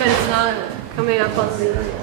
But it's not coming up on the.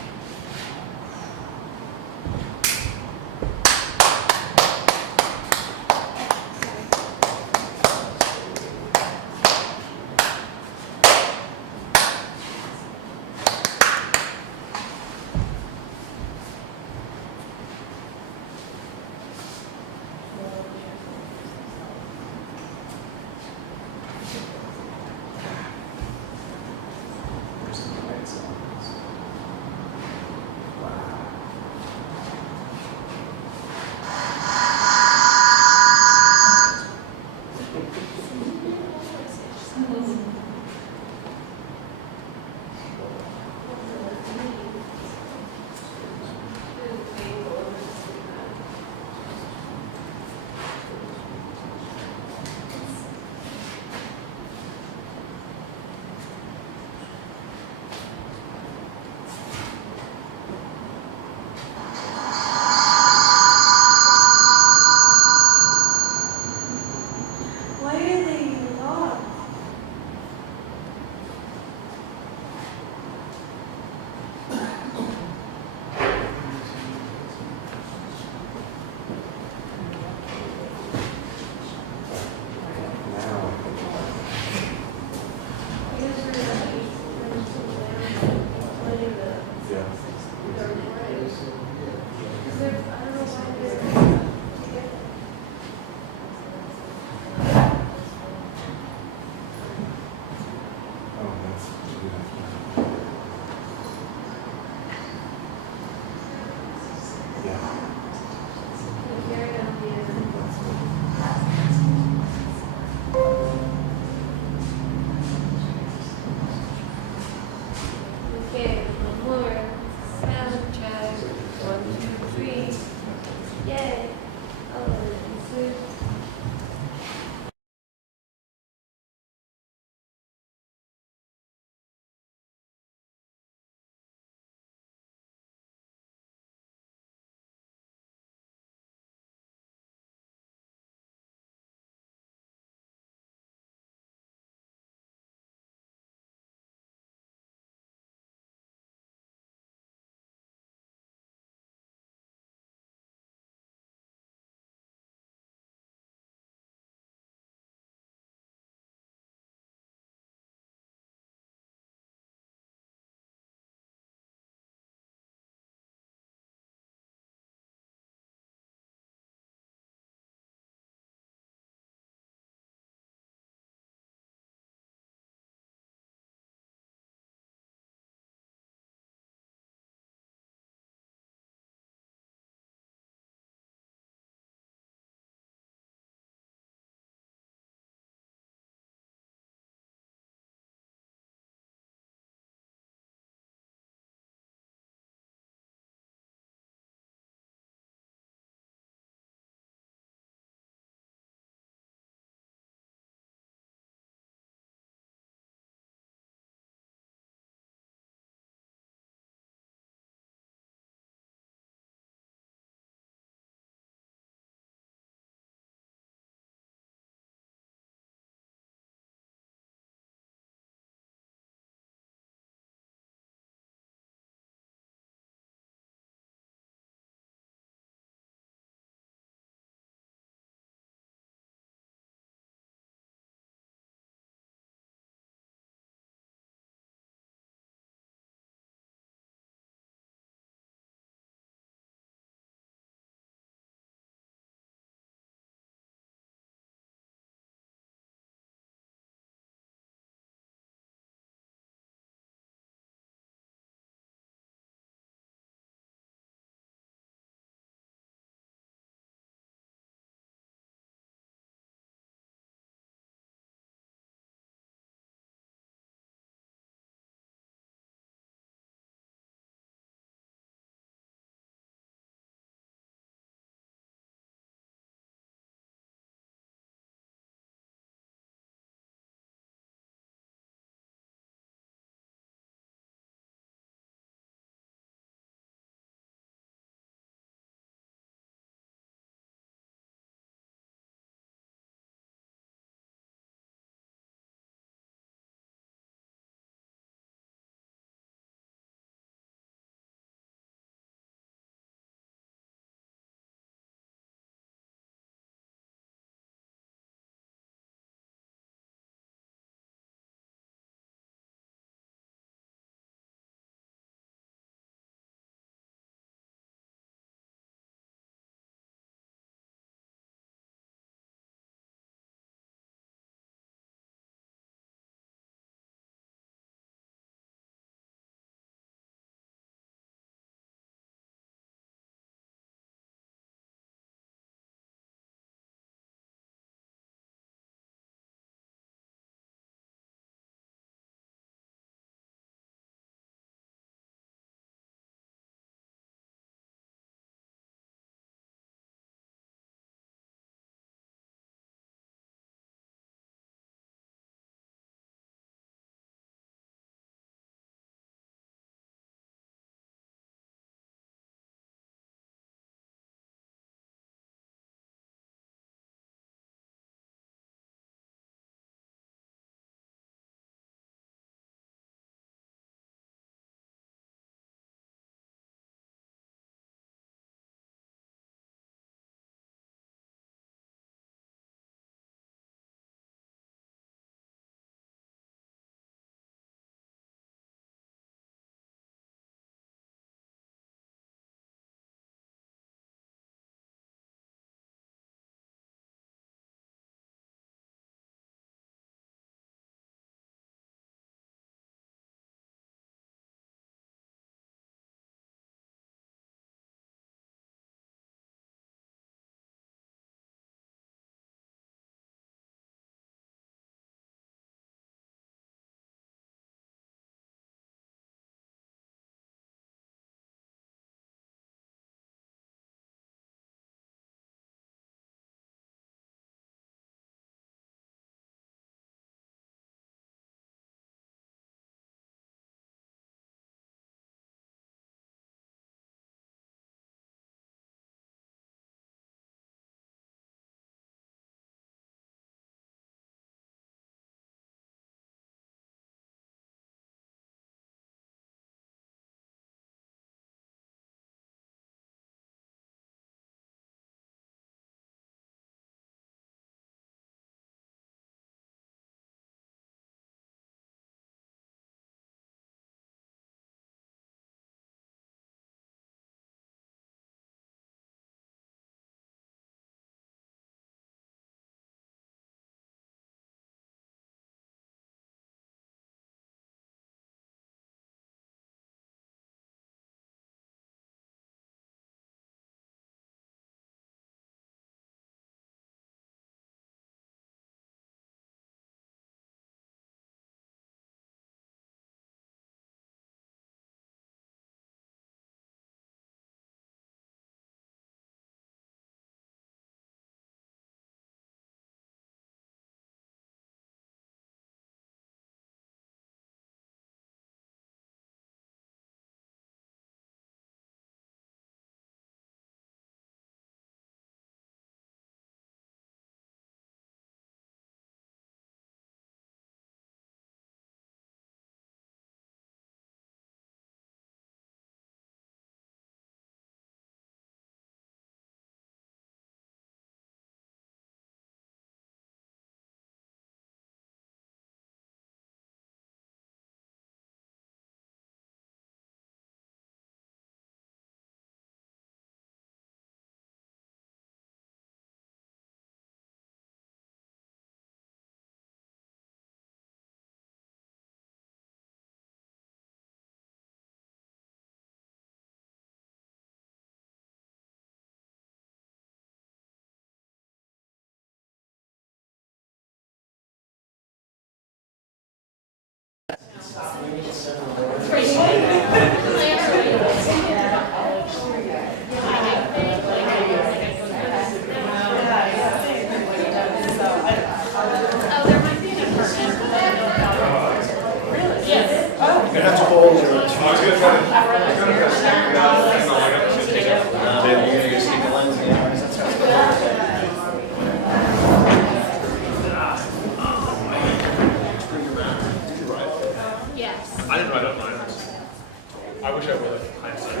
I wish I would have hindsight.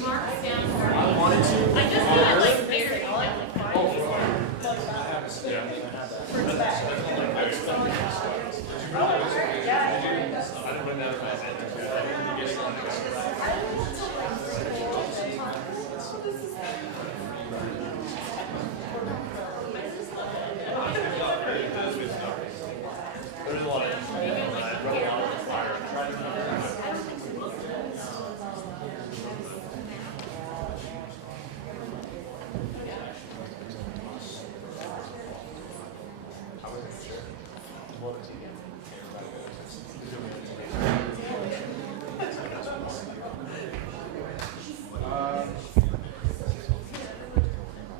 Mark stands for. I wanted to. I just had like very There's a lot of I wrote a lot of fire. I tried to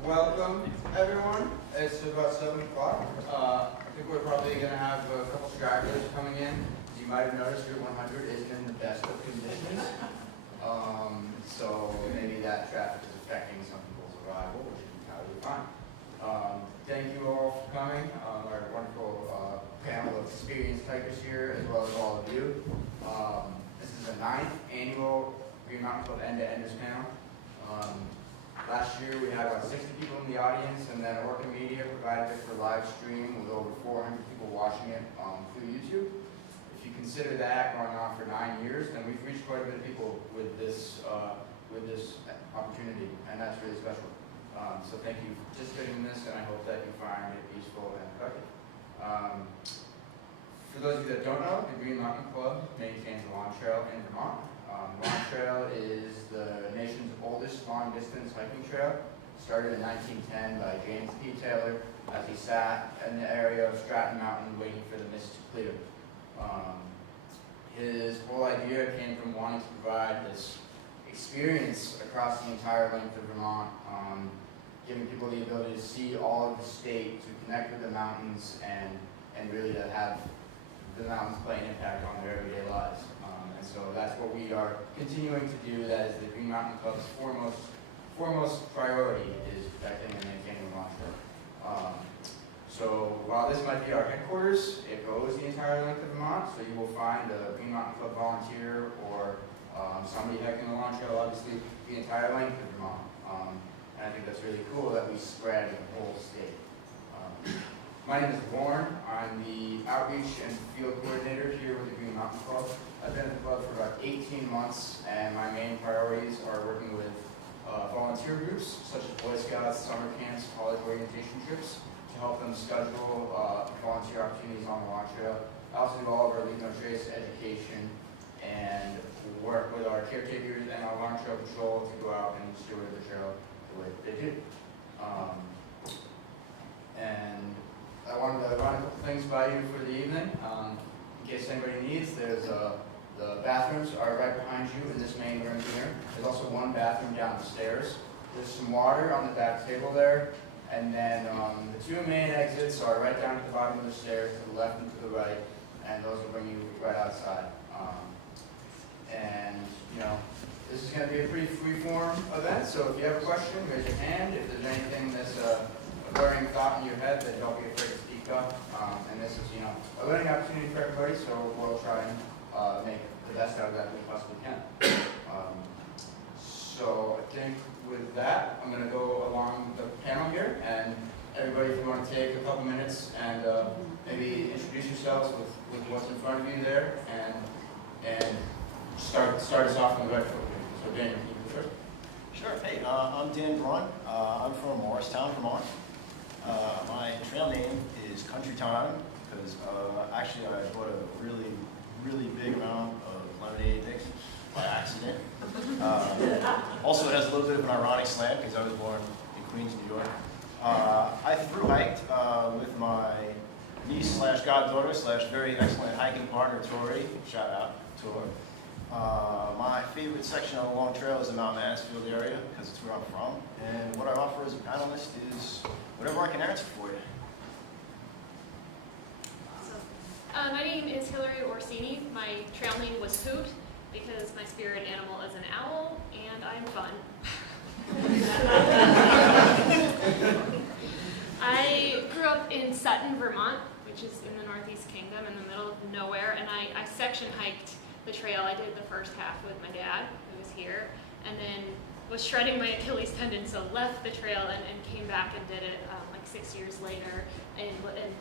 Welcome, everyone. It's about 7 o'clock. I think we're probably going to have a couple stragglers coming in. As you might have noticed, Route 100 isn't in the best of conditions. So maybe that traffic is affecting some people's arrival, which is entirely fine. Thank you all for coming. Our wonderful panel of experienced hikers here, as well as all of you. This is the 9th annual Green Mountain Club End-to-Enders panel. Last year we had about 60 people in the audience, and then Orca Media provided it for live stream with over 400 people watching it through YouTube. If you consider that going on for 9 years, then we've reached quite a bit of people with this opportunity, and that's really special. So thank you for participating in this, and I hope that you find it useful and productive. For those of you that don't know, the Green Mountain Club maintains a lawn trail in Vermont. Lawn Trail is the nation's oldest long-distance hiking trail. Started in 1910 by James P. Taylor as he sat in the area of Stratton Mountain waiting for the mist to clear. His whole idea came from wanting to provide this experience across the entire length of Vermont, giving people the ability to see all of the state, to connect with the mountains, and really to have the mountains play an impact on their everyday lives. And so that's what we are continuing to do. That is the Green Mountain Club's foremost priority, is protecting and maintaining the lawn trail. So while this might be our headquarters, it goes the entire length of Vermont. So you will find a Green Mountain Club volunteer or somebody hiking the lawn trail, obviously the entire length of Vermont. And I think that's really cool that we spread in the whole state. My name is Warren. I'm the outreach and field coordinator here with the Green Mountain Club. I've been at the club for about 18 months, and my main priorities are working with volunteer groups, such as Boy Scouts, summer camps, college orientation trips, to help them schedule volunteer opportunities on the lawn trail. I also do all of our Leave No Trace education and work with our caretakers and our lawn trail patrol to go out and steward the trail the way that they do. And I wanted to run a couple things by you for the evening. In case anybody needs, there's the bathrooms are right behind you in this main room here. There's also one bathroom downstairs. There's some water on the back table there. And then the 2 main exits are right down at the bottom of the stairs, to the left and to the right. And those will bring you right outside. And, you know, this is going to be a pretty free-form event. So if you have a question, raise your hand. If there's anything that's a glaring thought in your head, then don't be afraid to speak up. And this is, you know, a learning opportunity for everybody, so we'll try and make the best out of that we possibly can. So I think with that, I'm going to go along the panel here, and everybody, if you want to take a couple minutes and maybe introduce yourselves with what's in front of you there, and start us off on the right foot here. So Daniel, can you go first? Sure. Hey, I'm Dan Braun. I'm from Morristown, Vermont. My trail name is Country Time because actually I bought a really big amount of lemonade mix by accident. Also, it has a little bit of an ironic slant because I was born in Queens, New York. I thru-hiked with my niece/goddaughter/ very excellent hiking partner, Tori. Shout out, Tori. My favorite section on the long trail is the Mount Mansfield area because it's where I'm from. And what I offer as a panelist is whatever I can answer for you. My name is Hillary Orsini. My trail name was Hoot because my spirit animal is an owl, and I'm fun. I grew up in Sutton, Vermont, which is in the Northeast Kingdom in the middle of nowhere, and I section hiked the trail. I did the first half with my dad, who was here, and then was shredding my Achilles tendon, so left the trail and came back and did it like 6 years later, and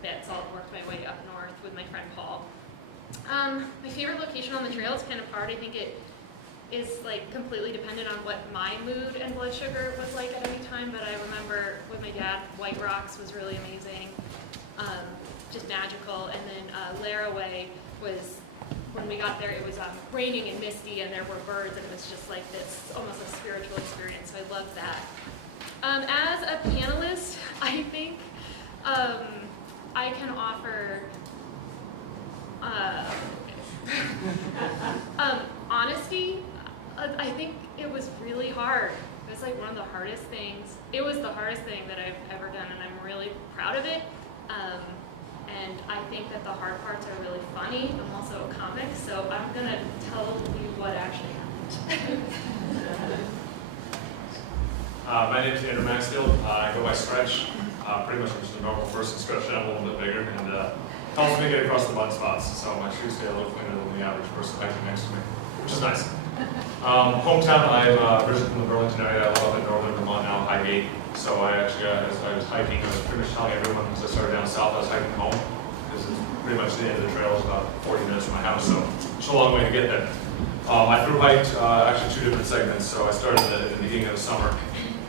that's all worked my way up north with my friend Paul. My favorite location on the trail is kind of hard. I think it is like completely dependent on what my mood and blood sugar was like at any time, but I remember with my dad, White Rocks was really amazing, just magical, and then Laraway was, when we got there, it was raining and misty, and there were birds, and it was just like this, almost a spiritual experience, so I loved that. As a panelist, I think I can offer honesty. I think it was really hard. It was like one of the hardest things. It was the hardest thing that I've ever done, and I'm really proud of it. And I think that the hard parts are really funny. I'm also a comic, so I'm gonna tell you what actually happened. My name is Andrew Maxfield. I go by Stretch. Pretty much I'm just a normal person, stretched out a little bit bigger, and helps me get across the mud spots. So my shoes stay a little cleaner than the average person hiking next to me, which is nice. Hometown, I'm originally from the Burlington area. I live up in northern Vermont now, Highgate. So I actually, as I was hiking, I was pretty much telling everyone as I started down south, I was hiking home. This is pretty much the end of the trail. It's about 40 minutes from my house, so it's a long way to get there. I through hiked actually 2 different segments. So I started at the beginning of the summer,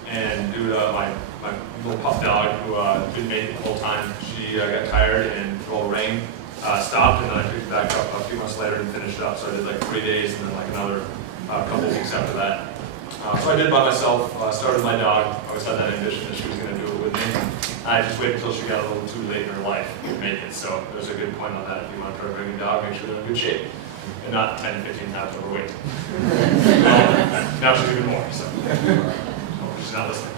and due to my little pup dog who didn't make it the whole time, she got tired and with all the rain stopped, and then I picked it back up a few months later and finished it up. So I did like 3 days and then like another couple of weeks after that. So I did by myself, started my dog. I always had that ambition that she was going to do it with me. I just waited until she got a little too late in her life to make it. So there's a good point on that. If you want to try to bring a dog, make sure they're in good shape and not 10 to 15 pounds overweight. Now she's even more. So she's not listening.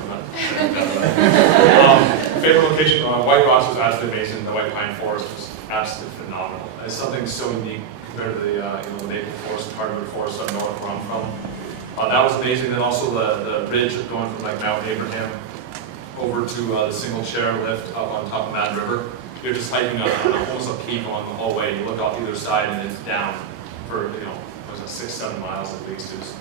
Favorite location, White Rocks was absolutely amazing. The White Pine Forest was absolutely phenomenal. It's something so unique compared to the the maple forest and hardwood forest up north where I'm from. That was amazing. Then also the ridge going from like Mount Abraham over to the single chair lift up on top of Mad River. You're just hiking almost a peak on the whole way. You look off either side and it's down for was it 6-7 miles at least. It was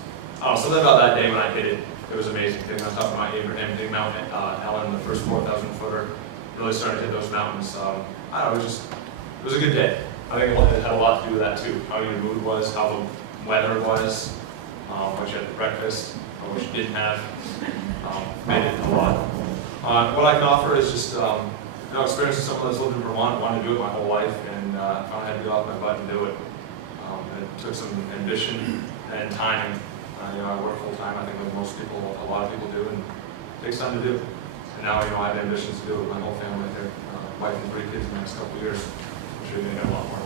something about that day when I hit it. It was amazing. Getting on top of Mount Abraham, hitting Mount Ellen, the first 4,000 footer, really starting to hit those mountains. I don't know, it was a good day. I think it had a lot to do with that too. How your mood was, how the weather was, what you had for breakfast, or what you didn't have. Made it a lot. What I can offer is just experiencing someone that's lived in Vermont, wanted to do it my whole life, and finally had to get off my butt and do it. It took some ambition and time. I work full time. I think like most people, a lot of people do, and it takes time to do. And now, I have ambitions to do it with my whole family here, wife and 3 kids in the next couple of years. I'm sure you're going to get a lot more.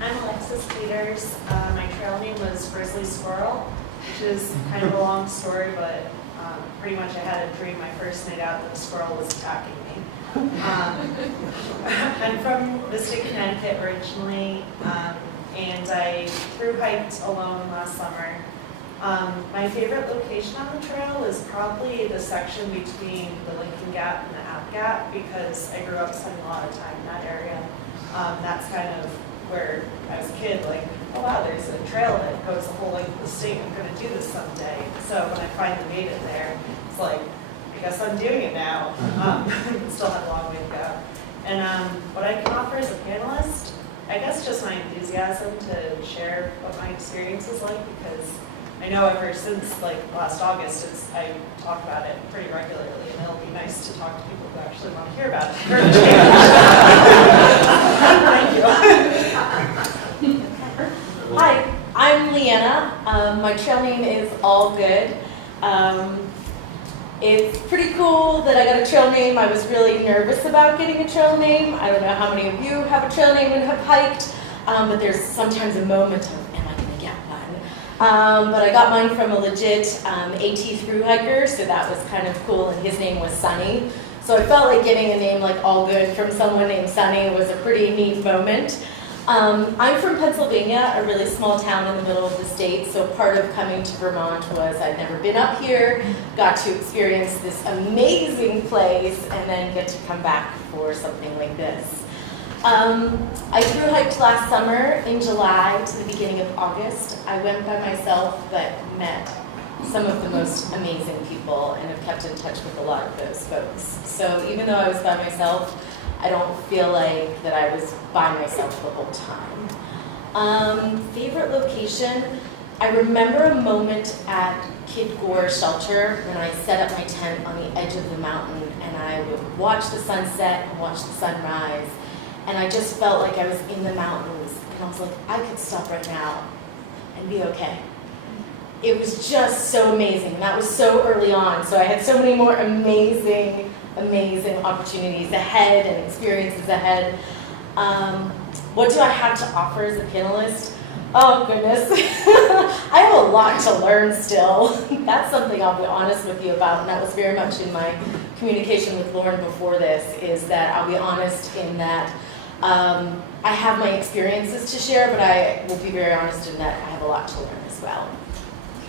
I'm Alexis Peters. My trail name was Grizzly Squirrel, which is kind of a long story, but pretty much I had a dream my first night out that a squirrel was attacking me. I'm from the state of Connecticut originally, and I through hiked alone last summer. My favorite location on the trail is probably the section between the Lincoln Gap and the App Gap, because I grew up spending a lot of time in that area. That's kind of where, as a kid, like, oh wow, there's a trail that goes the whole length of the state. I'm going to do this someday. So when I finally made it there, it's like, I guess I'm doing it now. Still have a long way to go. And what I can offer as a panelist, I guess just my enthusiasm to share what my experience is like, because I know ever since like last August, I talk about it pretty regularly, and it'll be nice to talk to people who actually want to hear about it. Thank you. Hi, I'm Leanna. My trail name is All Good. It's pretty cool that I got a trail name. I was really nervous about getting a trail name. I don't know how many of you have a trail name and have hiked, but there's sometimes a moment of, am I going to get one? But I got mine from a legit AT thru hiker, so that was kind of cool, and his name was Sunny. So I felt like getting a name like All Good from someone named Sunny was a pretty neat moment. I'm from Pennsylvania, a really small town in the middle of the state, so part of coming to Vermont was I'd never been up here, got to experience this amazing place, and then get to come back for something like this. I thru hiked last summer in July to the beginning of August. I went by myself, but met some of the most amazing people and have kept in touch with a lot of those folks. So even though I was by myself, I don't feel like that I was by myself the whole time. Favorite location? I remember a moment at Kid Gore Shelter when I set up my tent on the edge of the mountain and I would watch the sunset and watch the sunrise. And I just felt like I was in the mountains and I was like, I could stop right now and be okay. It was just so amazing. And that was so early on. So I had so many more amazing opportunities ahead and experiences ahead. What do I have to offer as a panelist? Oh goodness, I have a lot to learn still. That's something I'll be honest with you about, and that was very much in my communication with Lauren before this, is that I'll be honest in that I have my experiences to share, but I will be very honest in that I have a lot to learn as well.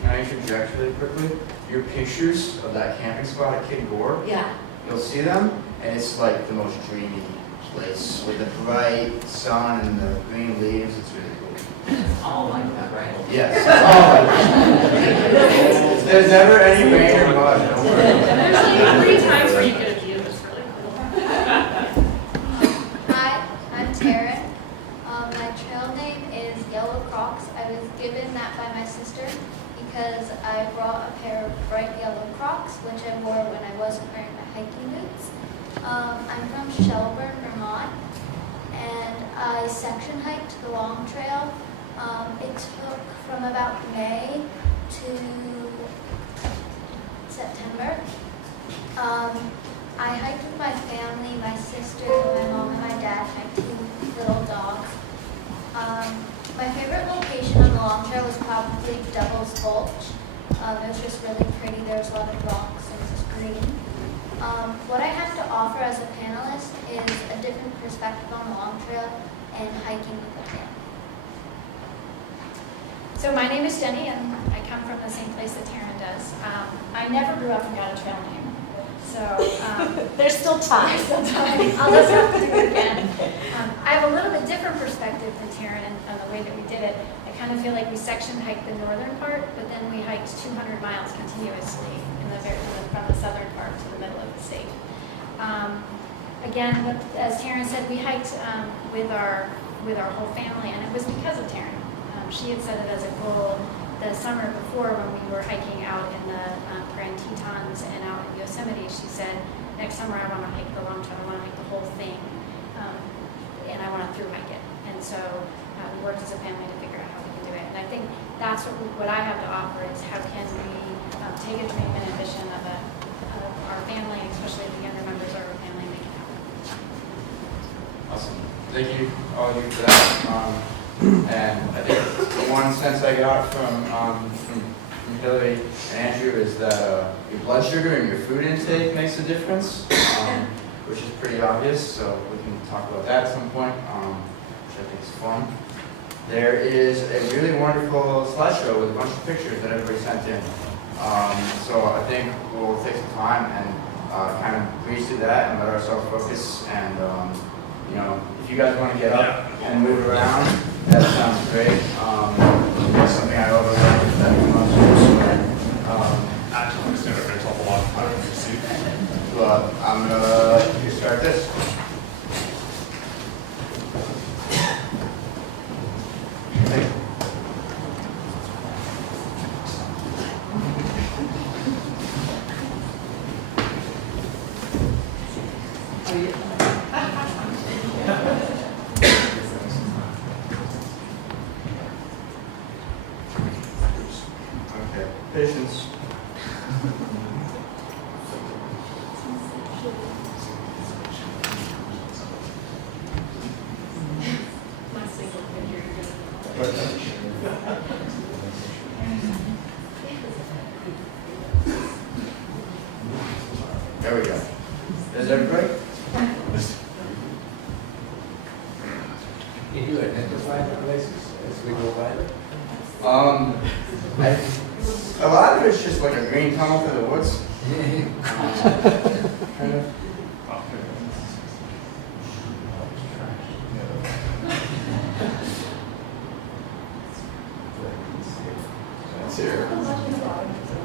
Can I interject really quickly? Your pictures of that camping spot at Kid Gore, Yeah. you'll see them, and it's like the most dreamy place with the bright sun and the green leaves. It's really cool. It's all like that, right? Yes, it's all like that. There's never any rain or mud. Don't worry. There's like 3 times where you get a view. It's really cool. Hi, I'm Taryn. My trail name is Yellow Crocs. I was given that by my sister because I brought a pair of bright yellow Crocs, which I wore when I wasn't wearing my hiking boots. I'm from Shelburne, Vermont, and I section hiked the Long Trail. It took from about May to September. I hiked with my family, my sister, my mom, and my dad, and my 2 little dogs. My favorite location on the Long Trail was probably Devil's Gulch. It was just really pretty. There was a lot of rocks and just green. What I have to offer as a panelist is a different perspective on the Long Trail and hiking with a family. So my name is Jenny, and I come from the same place that Taryn does. I never grew up and got a trail name, so There's still time. I'll just have to do it again. I have a little bit different perspective than Taryn on the way that we did it. I kind of feel like we section hiked the northern part, but then we hiked 200 miles continuously from the southern part to the middle of the state. Again, as Taryn said, we hiked with our whole family, and it was because of Taryn. She had set it as a goal the summer before when we were hiking out in the Grand Tetons and out in Yosemite. She said, next summer I want to hike the Long Trail, I want to hike the whole thing, and I want to thru hike it. And so we worked as a family to figure out how we can do it. And I think that's what I have to offer is how can we take a dream and ambition of our family, especially the younger members of our family, and make it happen. Awesome. Thank you, all of you, for that. And I think the one sense I got from Hillary and Andrew is that your blood sugar and your food intake makes a difference, which is pretty obvious. So we can talk about that at some point, which I think is fun. There is a really wonderful slideshow with a bunch of pictures that everybody sent in. So I think we'll take some time and kind of breeze through that and let ourselves focus. And you know, if you guys want to get up and move around, that sounds great. That's something I overlooked that we must do. Actually, it's never been a whole lot of time to see. But I'm going to let you start this. Okay, patience. There we go. Is everybody? Can you identify the places as we go by them? A lot of it's just like a green tunnel through the woods. Kind of. It's here.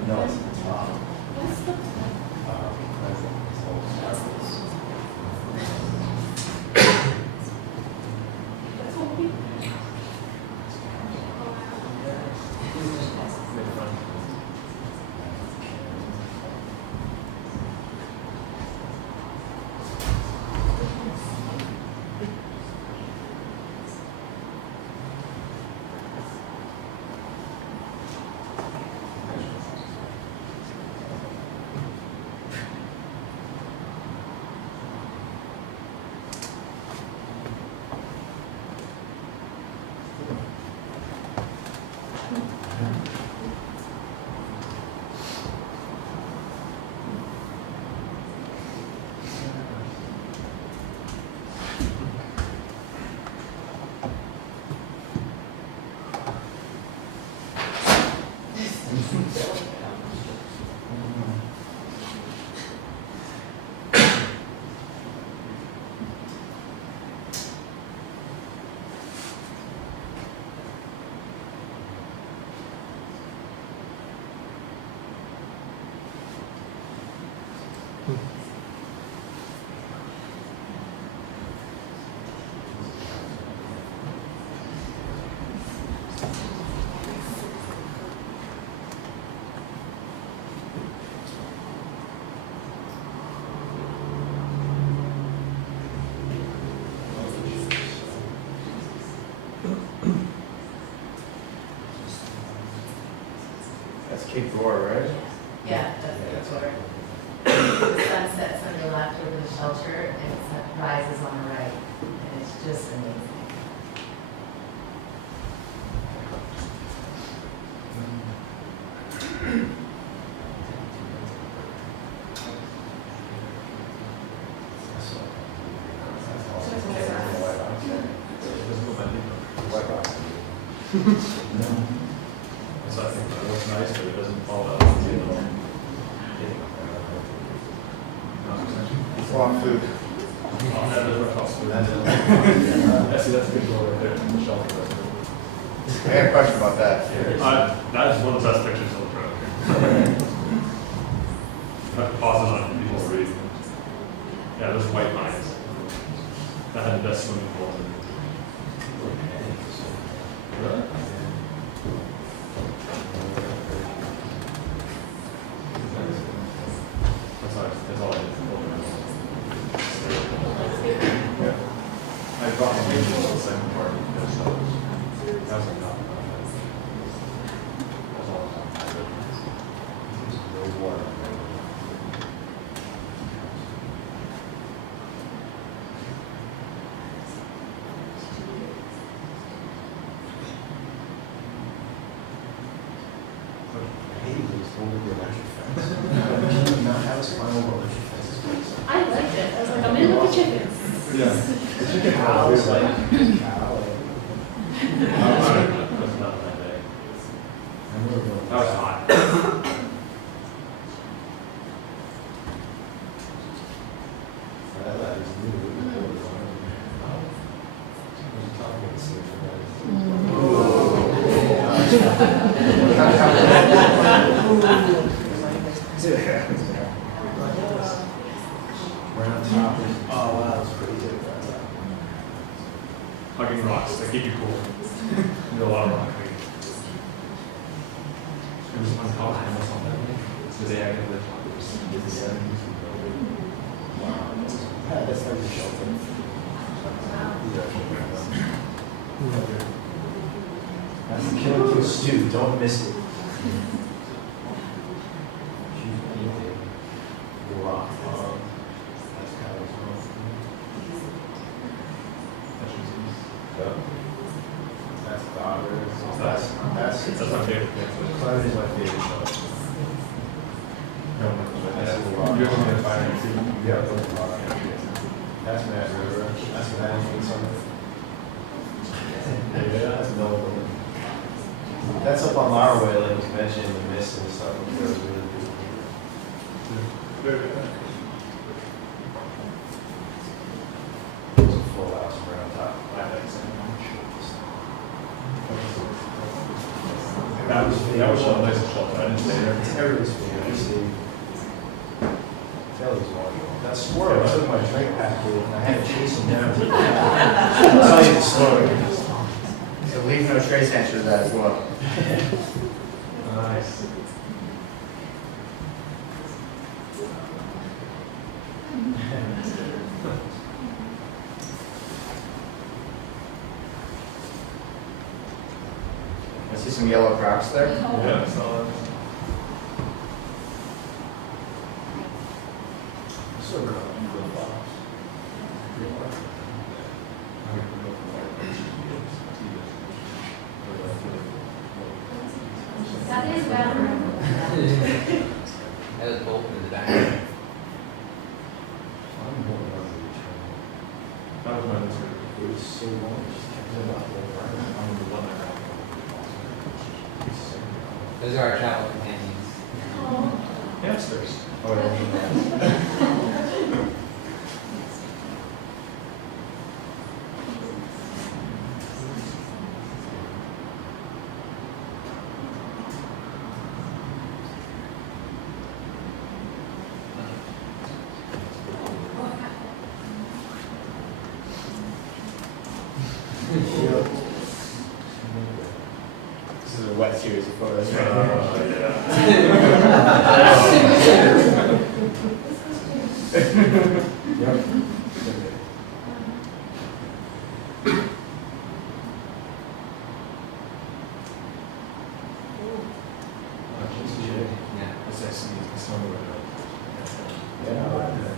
No, it's at the top. That's Cape Gore, right? Yeah, that's the tour. The sun sets on your left over the shelter and it rises on the right. And it's just amazing. So I think that looks nice, but it doesn't fall out. It's a lot of food. Yeah, see, that's a good goal right there, the shelter. I had a question about that. That is one of the best pictures of the trailer. I have to pause it on for people to read. Yeah, those white lines. That had the best swimming pool. Really? That's all I did. I brought my pictures to the second part because that was like not. That's all I was on. Really warm. I liked it. I was like, I'm in with the chickens. Yeah. The chicken house was like. That's not my day. That was hot. Hugging rocks, they keep you cool. You do a lot of rock hugging. It was uncomfortable or something. So they acted with That's like the shelter. That's the Killing Two Stew, don't miss it. She's painted rock. That's kind of That's Daughters. That's my favorite. Climate is my favorite show. That's the rock. You're going to find it too. Yeah, that's the rock. That's Mad River. That's the management summit. That's another one. That's up on Laraway, like was mentioned, the mist and stuff. It was really Very good. It was a full house around top. That was That was a nice shelter, I didn't stay there. It's everybody's favorite. I see. Kelly's wonderful. That squirrel took my drink packet and I had to chase him down. I'll tell you the story. So leave no trace answer to that as well. Nice. I see some yellow Crocs there. Yeah, I saw that. So good. That is bathroom. That was both in the back. That was my answer. It was so long, it just kept it up. I'm the one that got Those are our travel companions. it. Hamsters. Oh, yeah. This is a wet series of photos. Yep. Yeah. It's actually, it's not over Yeah, I like that.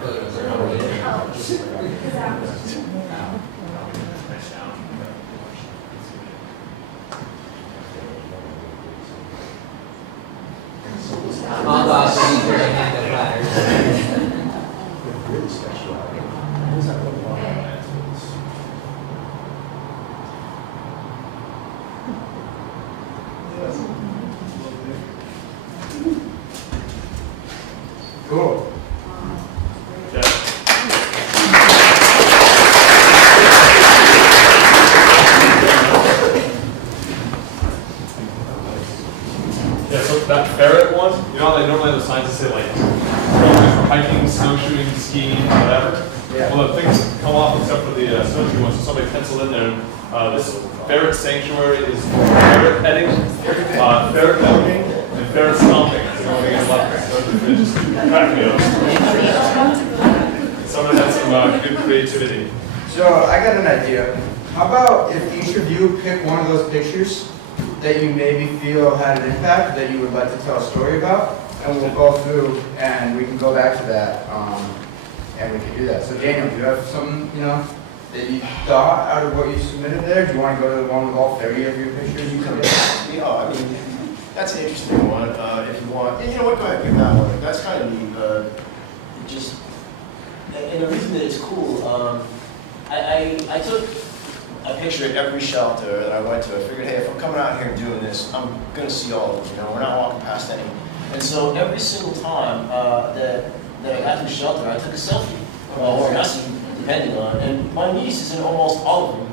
Photos are always Nice sound. all about the user and the platters. Really special. What is that look like? Cool. Yeah. Yeah, so that ferret one, you know how they normally have the signs that say like, programs for hiking, snowshoeing, skiing, whatever? Yeah. Well, the things come off except for the snowshoe ones, so somebody penciled in there, this ferret sanctuary is for ferret petting, ferret milking, and ferret stomping. So I think it's left, so it just cracked me up. Someone had some good creativity. So I got an idea. How about if each of you pick one of those pictures that you maybe feel had an impact that you would like to tell a story about, and we'll go through and we can go back to that, and we can do that. So Daniel, do you have something, that you thought out of what you submitted there? Do you want to go to the one with all 30 of your pictures you submitted? Yeah, I mean, that's an interesting one, if you want. And you know what, go ahead, pick that one. That's kind of neat. It just, and the reason that it's cool, I took a picture at every shelter that I went to. I figured, hey, if I'm coming out here and doing this, I'm going to see all of them, we're not walking past any. And so every single time that I got to the shelter, I took a selfie, or not, depending on, and my niece is in almost all of them.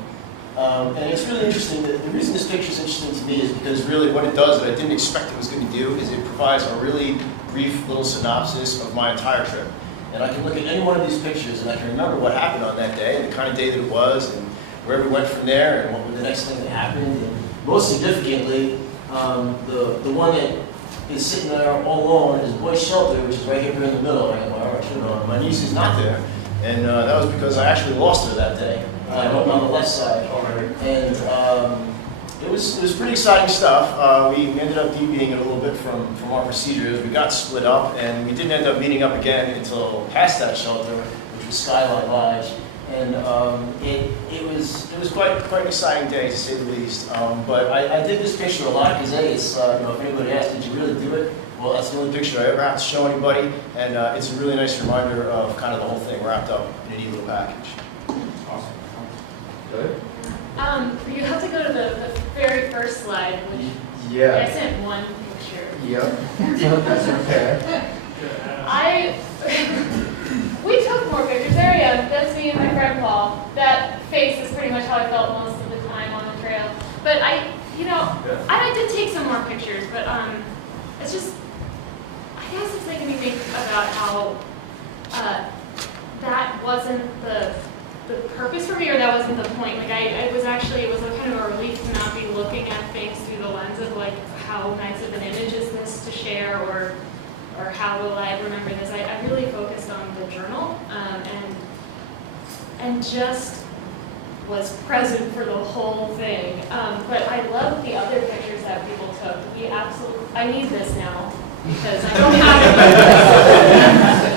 And it's really interesting. The reason this picture is interesting to me is because really what it does that I didn't expect it was going to do is it provides a really brief little synopsis of my entire trip. And I can look at any one of these pictures and I can remember what happened on that day and the kind of day that it was and where we went from there and what was the next thing that happened. And most significantly, the one that is sitting there all alone is Boys Shelter, which is right here in the middle. Right? My niece is not there. And that was because I actually lost her that day. On the left side. And it was pretty exciting stuff. We ended up deviating it a little bit from our procedures. We got split up, and we didn't end up meeting up again until past that shelter, which was Skyline Lodge. And it was quite an exciting day, to say the least. But I did this picture a lot because it's if anybody asks, did you really do it? Well, that's the only picture I ever have to show anybody, and it's a really nice reminder of kind of the whole thing wrapped up in a neat little package. Awesome. Good? You have to go to the very first slide, which I Yeah. sent one picture. Yep. That's okay. we took more pictures. There I am. That's me and my friend Paul. That face is pretty much how I felt most of the time on the trail. But I did take some more pictures, but it's just, I guess it's making me think about how that wasn't the purpose for me, or that wasn't the point. Like it was a kind of a relief to not be looking at things through the lens of like, how nice of an image is this to share, or how will I remember this. I really focused on the journal, and just was present for the whole thing. But I love the other pictures that people took. I need this now, because I don't have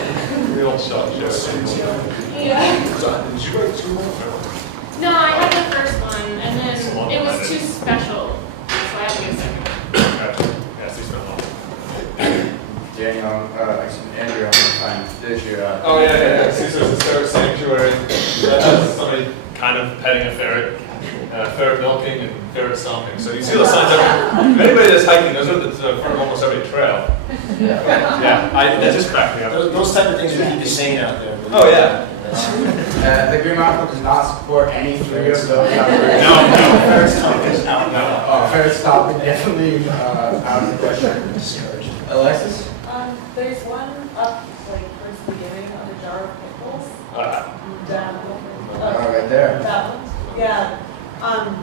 it. Real shot, yes. Yeah. Did you write 2 more? No, I had the first one, and then it was too special, so I had to get a second one. Okay. Yeah, 6 minutes long. Daniel, Andrew, I'm gonna find this year. Oh, yeah. Caesar's Hysteric Sanctuary. That has somebody kind of petting a ferret, ferret milking and ferret stomping. So you see those signs everywhere. Anybody that's hiking, those are the front of almost every trail. Yeah, that just cracked me up. Those type of things we keep you sane out there. Oh, yeah. The Green Mountain does not support any 3 of those. No. Ferret stomping is out. Oh, ferret stomping definitely out of the question. Discouraged. Alexis? There's one up, like, towards the beginning on the jar of pickles. Down. Right there. That one? Yeah.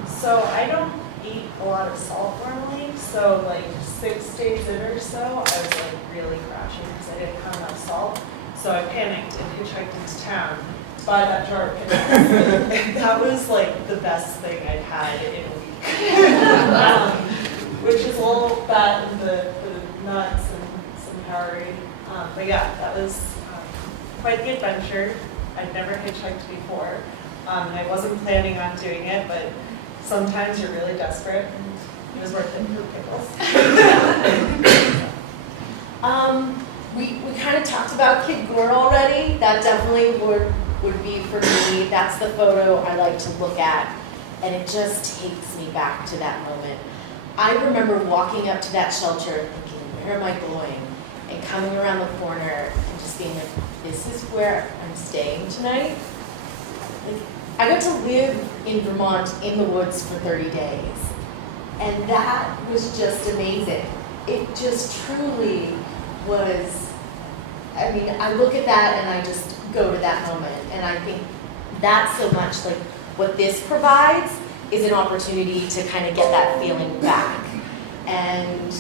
So I don't eat a lot of salt normally, so like 6 days in or so, I was like really crashing because I didn't have enough salt. So I panicked and hitchhiked into town to buy that jar of pickles. And that was like the best thing I'd had in a week. Which is a little bad in the nuts and some Powerade. But yeah, that was quite the adventure. I'd never hitchhiked before. And I wasn't planning on doing it, but sometimes you're really desperate, and it was worth it for pickles. We kind of talked about Kid Gore already. That definitely would be for me. That's the photo I like to look at, and it just takes me back to that moment. I remember walking up to that shelter thinking, where am I going? And coming around the corner and just being like, this is where I'm staying tonight. Like, I got to live in Vermont in the woods for 30 days. And that was just amazing. It just truly was, I mean, I look at that and I just go to that moment. And I think that's so much like what this provides is an opportunity to kind of get that feeling back. And,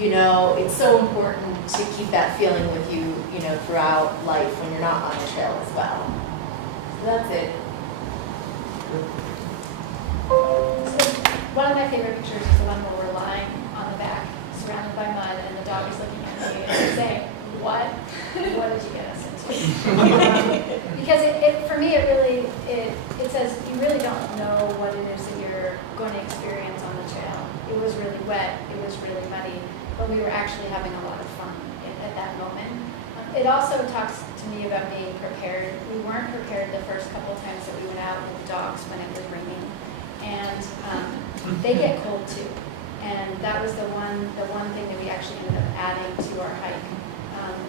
you know, it's so important to keep that feeling with you, you know, throughout life when you're not on the trail as well. So that's it. One of my favorite pictures is the one where we're lying on the back, surrounded by mud, and the dog is looking at me and saying, what did you get us into? Because for me, it says you really don't know what it is that you're going to experience on the trail. It was really wet, it was really muddy, but we were actually having a lot of fun at that moment. It also talks to me about being prepared. We weren't prepared the first couple of times that we went out with the dogs when it was raining. And they get cold too. And that was the one thing that we actually ended up adding to our hike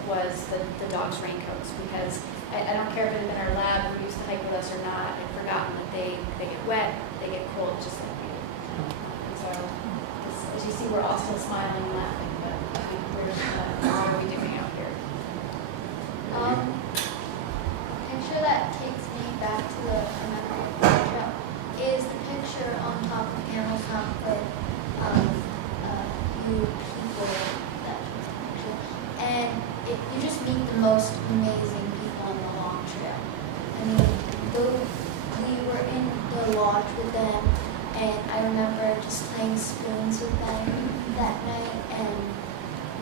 was the dogs' raincoats, because I don't care if it had been our lab who used to hike with us or not, I'd forgotten that they get wet, they get cold just like we do. And so as you see, we're all still smiling and laughing, but what are we doing out here? Picture that takes me back to the memory of the trail is the picture on top of Camel's Hump with you people that picture. And you just meet the most amazing people on the long trail. I mean, we were in the lodge with them, and I remember just playing spoons with them that night, and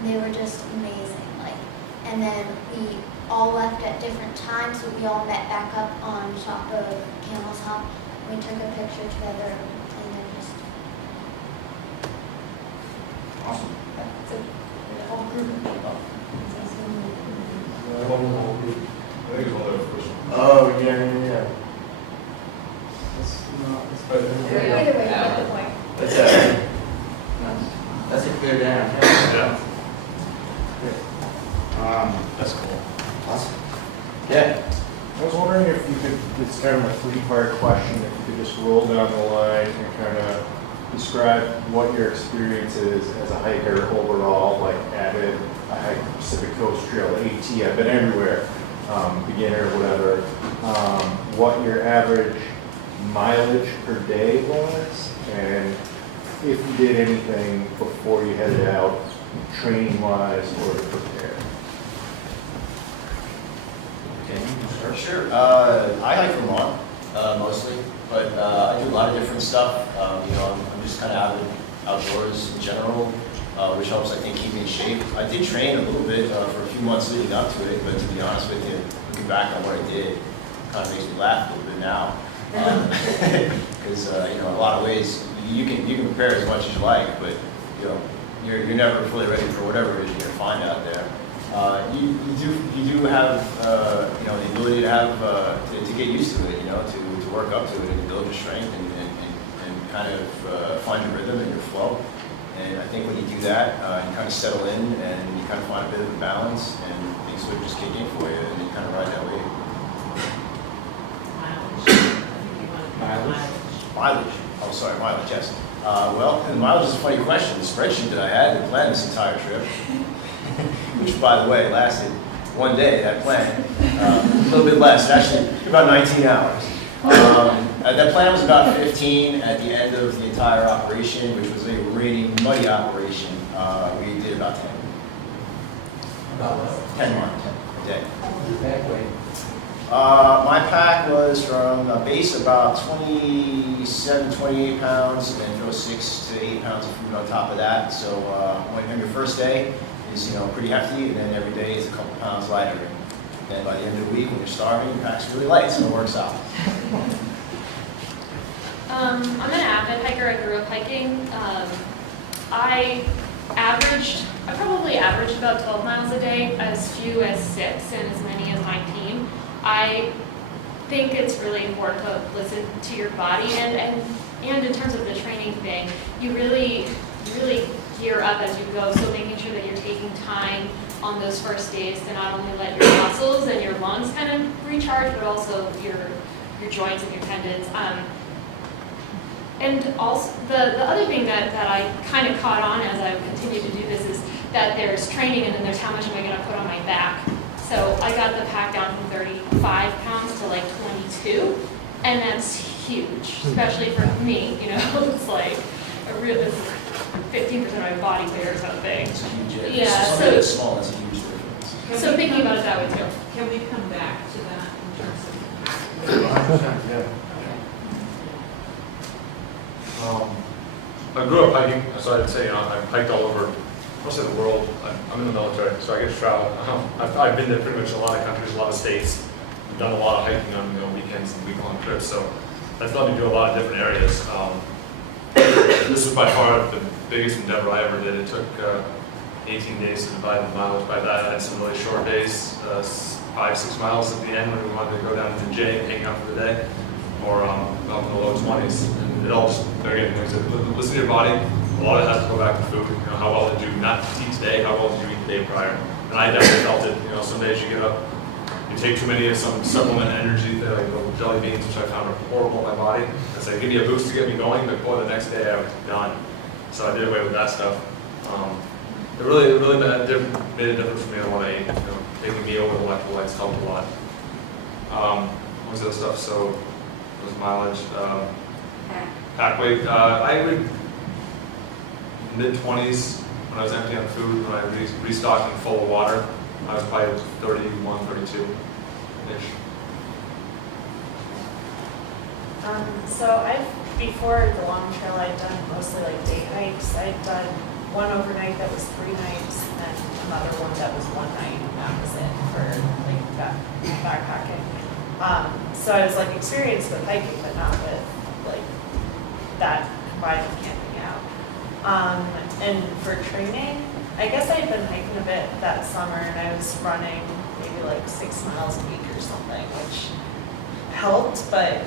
they were just amazing. And then we all left at different times, but we all met back up on top of Camel's Hump. We took a picture together, and then just Awesome. It's a whole group of people. I think it's one of the first ones. Oh, yeah. Either way, you get the point. That's a clear down. Yeah. Um, That's cool. Awesome. Yeah, I was wondering if you could, it's kind of a three-part question, if you could just roll down the line and kind of describe what your experience is as a hiker overall, like avid, I hike Pacific Coast Trail, AT, I've been everywhere, beginner, whatever. What your average mileage per day was, and if you did anything before you headed out, training-wise or to prepare. Sure. I hike Vermont mostly, but I do a lot of different stuff. I'm just kind of outdoors in general, which helps, I think, keep me in shape. I did train a little bit for a few months leading up to it, but to be honest with you, looking back on what I did, it kind of makes me laugh a little bit now. Because in a lot of ways, you can prepare as much as you like, but you're never fully ready for whatever it is you're going to find out there. You do have the ability to have to get used to it, to work up to it and build your strength and kind of find your rhythm and your flow. And I think when you do that, you kind of settle in and you kind of find a bit of a balance, and things will just kick in for you, and you kind of ride that wave. Mileage. Oh, sorry, mileage. Yes. Well, the mileage is a funny question. The spreadsheet that I had to plan this entire trip, which, by the way, lasted one day, that plan, a little bit less, actually about 19 hours. That plan was about 15 at the end of the entire operation, which was a raining, muddy operation. We did about 10. About what? 10 miles a day. Back way. My pack was from a base about 27, 28 pounds, and then throw 6 to 8 pounds of food on top of that. So on your first day is pretty hefty, and then every day is a couple pounds lighter. And then by the end of the week, when you're starving, your pack's really light, so it works out. I'm an avid hiker. I grew up hiking. I probably averaged about 12 miles a day, as few as 6 and as many as my team. I think it's really important to listen to your body, and in terms of the training thing, you really gear up as you go. So making sure that you're taking time on those first days to not only let your muscles and your lungs kind of recharge, but also your joints and your tendons. And also, the other thing that I kind of caught on as I continued to do this is that there's training and then there's how much am I going to put on my back. So I got the pack down from 35 pounds to like 22, and that's huge, especially for me. It's like it's 15% of my body weight or something. It's a huge, Yeah, something so- that's small, that's a huge difference. So thinking about it that way too. Can we come back to that in terms of? Yeah. I grew up hiking, so I'd say I've hiked all over most of the world. I'm in the military, so I get to travel. I've been to pretty much a lot of countries, a lot of states. I've done a lot of hiking on weekends and week-long trips, so that's let me do a lot of different areas. This was by far the biggest endeavor I ever did. It took 18 days to divide the mileage by that. I had some really short days, 5-6 miles at the end when we wanted to go down to the J and hang out for the day, or up in the low 20s. And it all just, again, listen to your body. A lot of it has to go back to food. How well did you not eat today? How well did you eat the day prior? And I definitely felt it. Some days you get up, you take too many of some supplement energy, like little jelly beans, which I found are horrible on my body. I say, give me a boost to get me going, but boy, the next day I was done. So I did away with that stuff. It really made a difference for me on what I ate. Taking meal with electrolytes helped a lot. What was the other stuff? So it was mileage. Pack weight. I would mid-20s when I was empty on food. When I restocked and full of water, I was probably 31, 32-ish. So before the long trail, I'd done mostly like day hikes. I'd done one overnight that was 3 nights, and then another one that was 1 night, and that was it for like backpacking. So I was like experienced with hiking, but not with like that combined with camping out. And for training, I guess I'd been hiking a bit that summer, and I was running maybe like 6 miles a week or something, which helped, but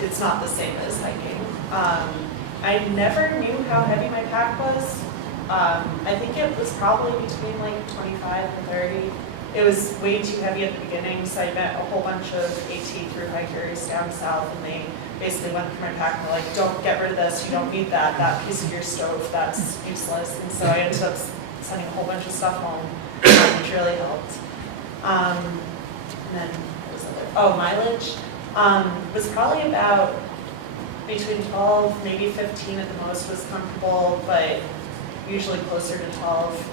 it's not the same as hiking. I never knew how heavy my pack was. I think it was probably between like 25 and 30 it was way too heavy at the beginning, so I met a whole bunch of AT through hikers down south, and they basically went through my pack and were like, don't get rid of this, you don't need that, that piece of your stove, that's useless. And so I ended up sending a whole bunch of stuff home, which really helped. And then, what was it? Oh, mileage. Was probably about between 12, maybe 15 at the most was comfortable, but usually closer to 12.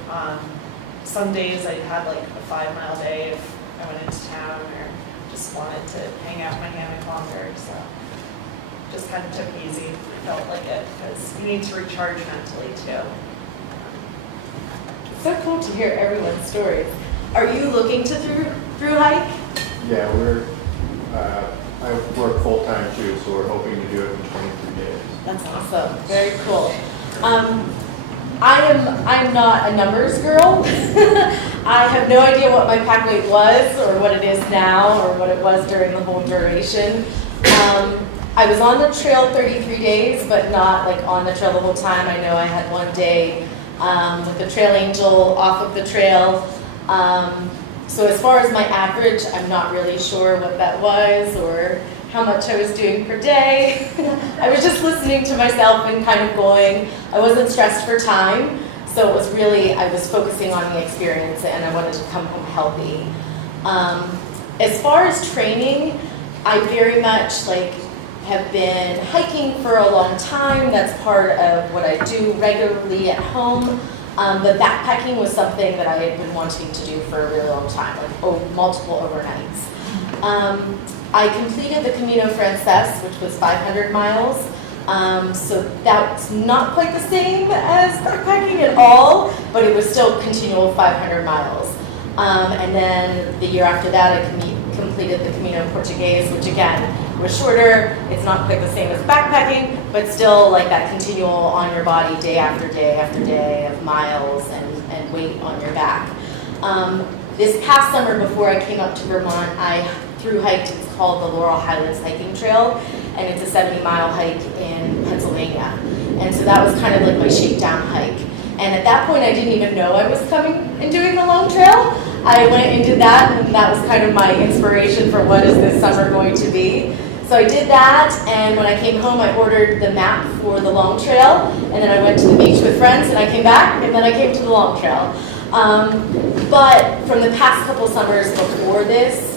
Some days I had like a 5-mile day if I went into town or just wanted to hang out in my hammock longer, so just kind of took it easy, felt like it, because you need to recharge mentally too. It's so cool to hear everyone's stories. Are you looking to through hike? Yeah, I work full-time too, so we're hoping to do it in 23 days. That's awesome. Very cool. I'm not a numbers girl. I have no idea what my pack weight was or what it is now or what it was during the whole duration. I was on the trail 33 days, but not like on the trail the whole time. I know I had one day with the trail angel off of the trail. So as far as my average, I'm not really sure what that was or how much I was doing per day. I was just listening to myself and kind of going. I wasn't stressed for time, so it was really, I was focusing on the experience and I wanted to come home healthy. As far as training, I very much have been hiking for a long time. That's part of what I do regularly at home. But backpacking was something that I had been wanting to do for a really long time, multiple overnights. I completed the Camino Frances, which was 500 miles. So that's not quite the same as backpacking at all, but it was still continual 500 miles. And then the year after that, I completed the Camino Portuguese, which again was shorter. It's not quite the same as backpacking, but still like that continual on your body day after day after day of miles and weight on your back. This past summer, before I came up to Vermont, I through hiked. It's called the Laurel Highlands Hiking Trail, and it's a 70-mile hike in Pennsylvania. And so that was kind of like my shakedown hike. And at that point, I didn't even know I was coming and doing the long trail. I went and did that, and that was kind of my inspiration for what is this summer going to be. So I did that, and when I came home, I ordered the map for the long trail, and then I went to the beach with friends, and I came back, and then I came to the long trail. But from the past couple summers before this,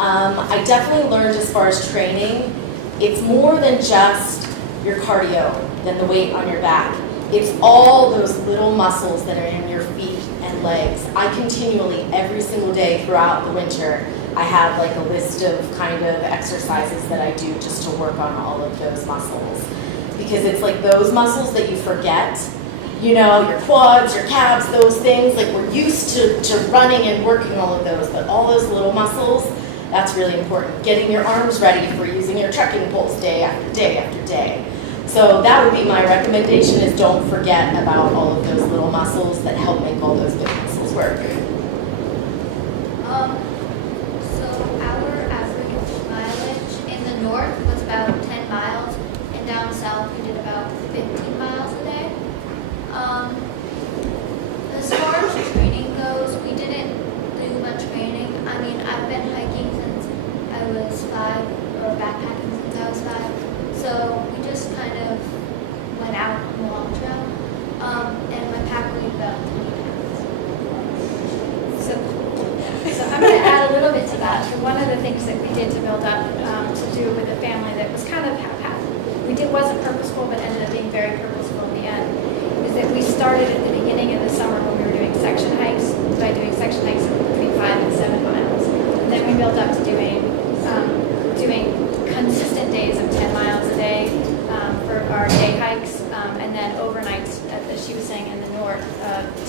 I definitely learned as far as training, it's more than just your cardio, than the weight on your back. It's all those little muscles that are in your feet and legs. I continually, every single day throughout the winter, I have like a list of kind of exercises that I do just to work on all of those muscles. Because it's like those muscles that you forget, you know, your quads, your calves, those things, like we're used to running and working all of those, but all those little muscles, that's really important. Getting your arms ready for using your trekking poles day after day after day. So that would be my recommendation, is don't forget about all of those little muscles that help make all those big muscles work. So our average mileage in the north was about 10 miles, and down south we did about 15 miles a day. As far as training goes, we didn't do much training. I mean, I've been hiking since I was 5, or backpacking since I was 5. So we just kind of went out on the long trail, and my pack weighed about 20 pounds. So I'm going to add a little bit to that. So one of the things that we did to build up to do with a family that was kind of wasn't purposeful, but ended up being very purposeful in the end, is that we started at the beginning of the summer when we were doing section hikes, by doing section hikes between 5 and 7 miles. And then we built up to doing consistent days of 10 miles a day for our day hikes, and then overnights, as she was saying, in the north,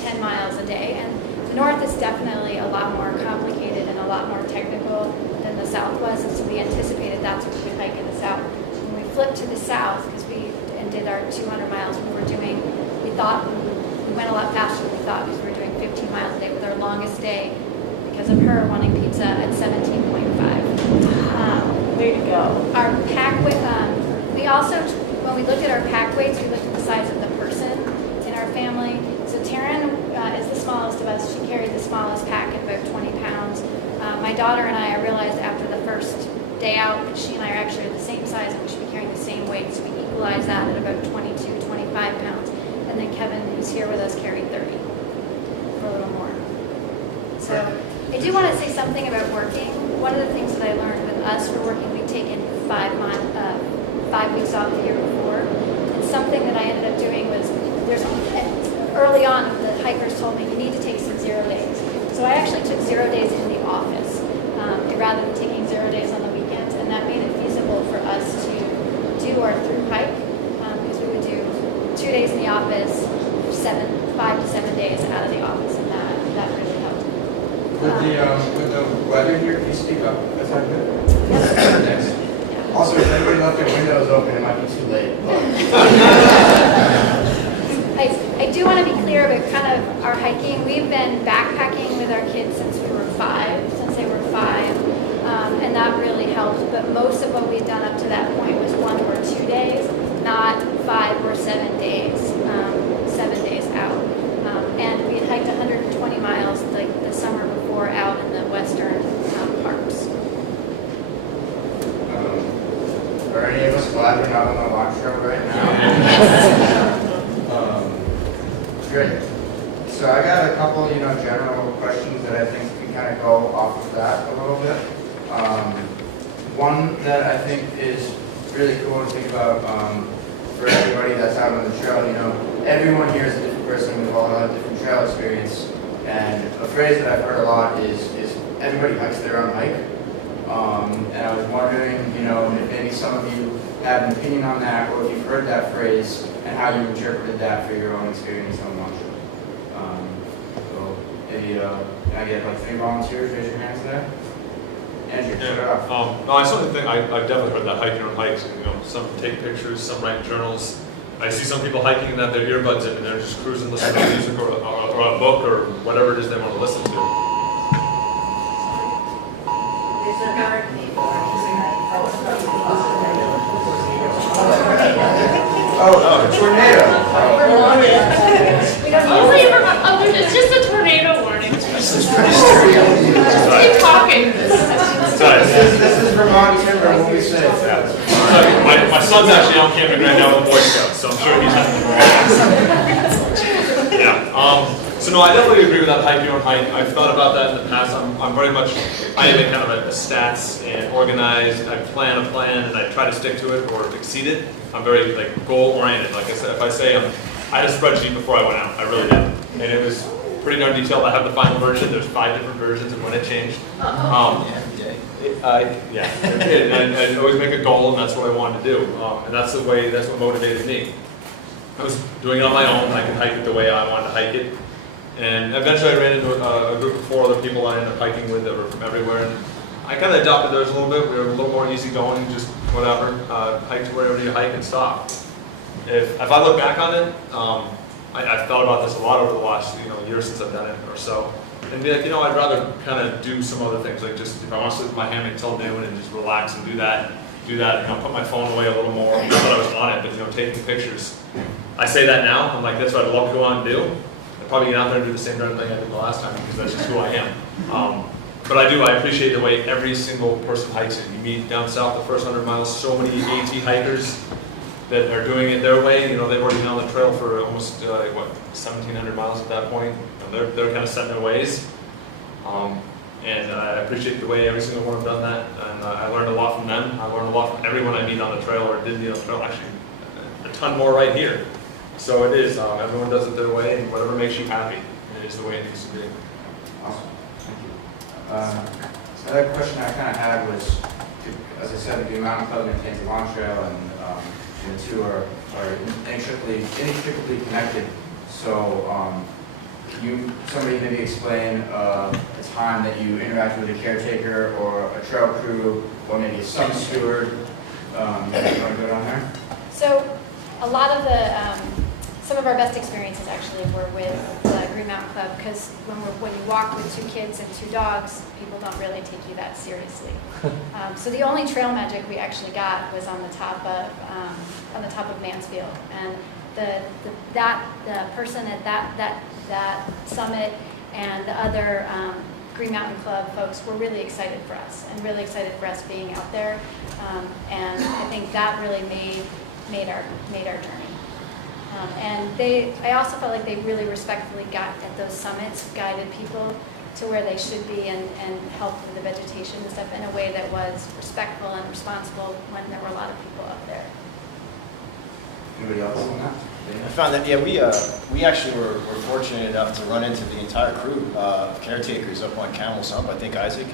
10 miles a day. And the north is definitely a lot more complicated and a lot more technical than the south was, and so we anticipated that's what we would hike in the south. When we flipped to the south, because we did our 200 miles, we thought we went a lot faster than we thought, because we were doing 15 miles a day with our longest day because of her wanting pizza at 17.5. Way to go. Our pack weight, we also, when we looked at our pack weights, we looked at the size of the person in our family. So Taryn is the smallest of us. She carried the smallest pack at about 20 pounds. daughter and I realized after the first day out that she and I are actually the same size and we should be carrying the same weight, so we equalized that at about 22, 25 pounds. And then Kevin, who's here with us, carried 30, or a little more. So I do want to say something about working. One of the things that I learned with us for working, we'd taken 5 weeks off the year before. And something that I ended up doing was, early on, the hikers told me you need to take some 0 days. So I actually took 0 days in the office rather than taking 0 days on the weekends, and that made it feasible for us to do our through hike because we would do 2 days in the office, 5 to 7 days out of the office, and that really helped. With the weather here, can you speak up? That's not good. Thanks. Also, if anybody left their windows open, it might be too late. I do want to be clear about kind of our hiking. We've been backpacking with our kids since they were 5, and that really helped. But most of what we've done up to that point was 1 or 2 days, not 5 or 7 days, 7 days out. And we had hiked 120 miles like the summer before out in the western parks. Are any of us glad we're not on the launch trail right now? Good. So I got a couple, general questions that I think we kind of go off of that a little bit. One that I think is really cool to think about for everybody that's out on the trail. Everyone here is a different person. We've all had a different trail experience. And a phrase that I've heard a lot is everybody hikes their own hike. And I was wondering, if maybe some of you have an opinion on that, or if you've heard that phrase and how you interpreted that for your own experience on launch. So maybe, can I get like 3 volunteers? Raise your hands there. Andrew, put it up. No, I certainly think I've definitely heard that hiking on hikes. Some take pictures, some write journals. I see some people hiking and have their earbuds in and they're just cruising, listening to music or a book or whatever it is they want to listen to. Oh, a tornado. It's just a tornado warning. Keep talking. This is Vermont timber. What we say. My son's actually on camping right now with Boy Scouts, so I'm sure he's having So no, I definitely agree with that hiking on hike. I've thought about that in the past. I am in kind of a stats and organized. I plan a plan and I try to stick to it or exceed it. I'm very goal oriented. Like I said, if I say I had a spreadsheet before I went out, I really did, and it was pretty darn detailed. I have the final version. There's 5 different versions of when it changed. I always make a goal, and that's what I wanted to do, and that's what motivated me. I was doing it on my own. I could hike it the way I wanted to hike it. And eventually I ran into a group of 4 other people I ended up hiking with that were from everywhere. And I kind of adopted theirs a little bit. We were a little more easygoing, just whatever, hike to wherever you hike and stop. If I look back on it, I've thought about this a lot over the last year since I've done it or so. And be like, I'd rather kind of do some other things, like just if I want to sleep in my hammock till noon and just relax and do that, put my phone away a little more. Not that I was on it, but taking pictures. I say that now, I'm like, that's what I'd love to go on and do. I'd probably get out there and do the same darn thing I did the last time because that's just who I am. But I appreciate the way every single person hikes it. You meet down south the first 100 miles, so many AT hikers that are doing it their way. They've already been on the trail for almost 1,700 miles at that point. They're kind of set in their ways. And I appreciate the way every single one have done that. And I learned a lot from them. I learned a lot from everyone I meet on the trail or did meet on the trail. Actually, a ton more right here. So it is. Everyone does it their way, and whatever makes you happy is the way it needs to be. Awesome. Thank you. Another question I kind of had was, as I said, the mountain club maintains a launch trail, and the 2 are inextricably connected. So, can somebody maybe explain a time that you interacted with a caretaker or a trail crew, or maybe a sun steward? You want to go down there? So a lot of some of our best experiences actually were with the Green Mountain Club, because when you walk with 2 kids and 2 dogs, people don't really take you that seriously. So the only trail magic we actually got was on the top of Mansfield, and the person at that summit and the other Green Mountain Club folks were really excited for us and really excited for us being out there. And I think that really made our journey. I also felt like they really respectfully got at those summits, guided people to where they should be and helped with the vegetation and stuff in a way that was respectful and responsible when there were a lot of people up there. Anybody else on that? I found that, yeah, we actually were fortunate enough to run into the entire crew of caretakers up on Camel's Hump. I think Isaac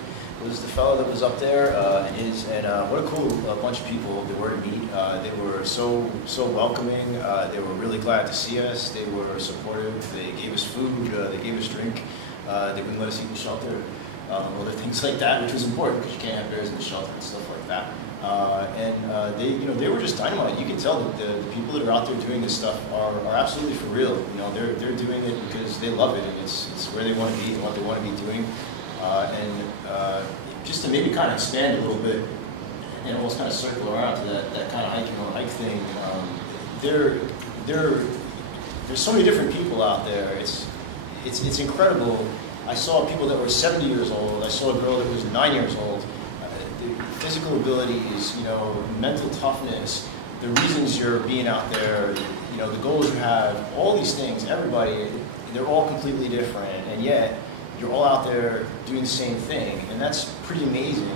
was the fellow that was up there, and what a cool bunch of people they were to meet. They were so welcoming. They were really glad to see us. They were supportive. They gave us food. They gave us drink. They wouldn't let us eat in the shelter. Other things like that, which was important because you can't have bears in the shelter and stuff like that. They were just dynamite. You can tell that the people that are out there doing this stuff are absolutely for real. They're doing it because they love it, and it's where they want to be and what they want to be doing. Just to maybe kind of expand a little bit and almost kind of circle around to that kind of hiking on hike thing. There's so many different people out there. It's incredible. I saw people that were 70 years old. I saw a girl that was 9 years old. The physical abilities, mental toughness, the reasons you're being out there, the goals you have, all these things, everybody, they're all completely different, and yet you're all out there doing the same thing, and that's pretty amazing.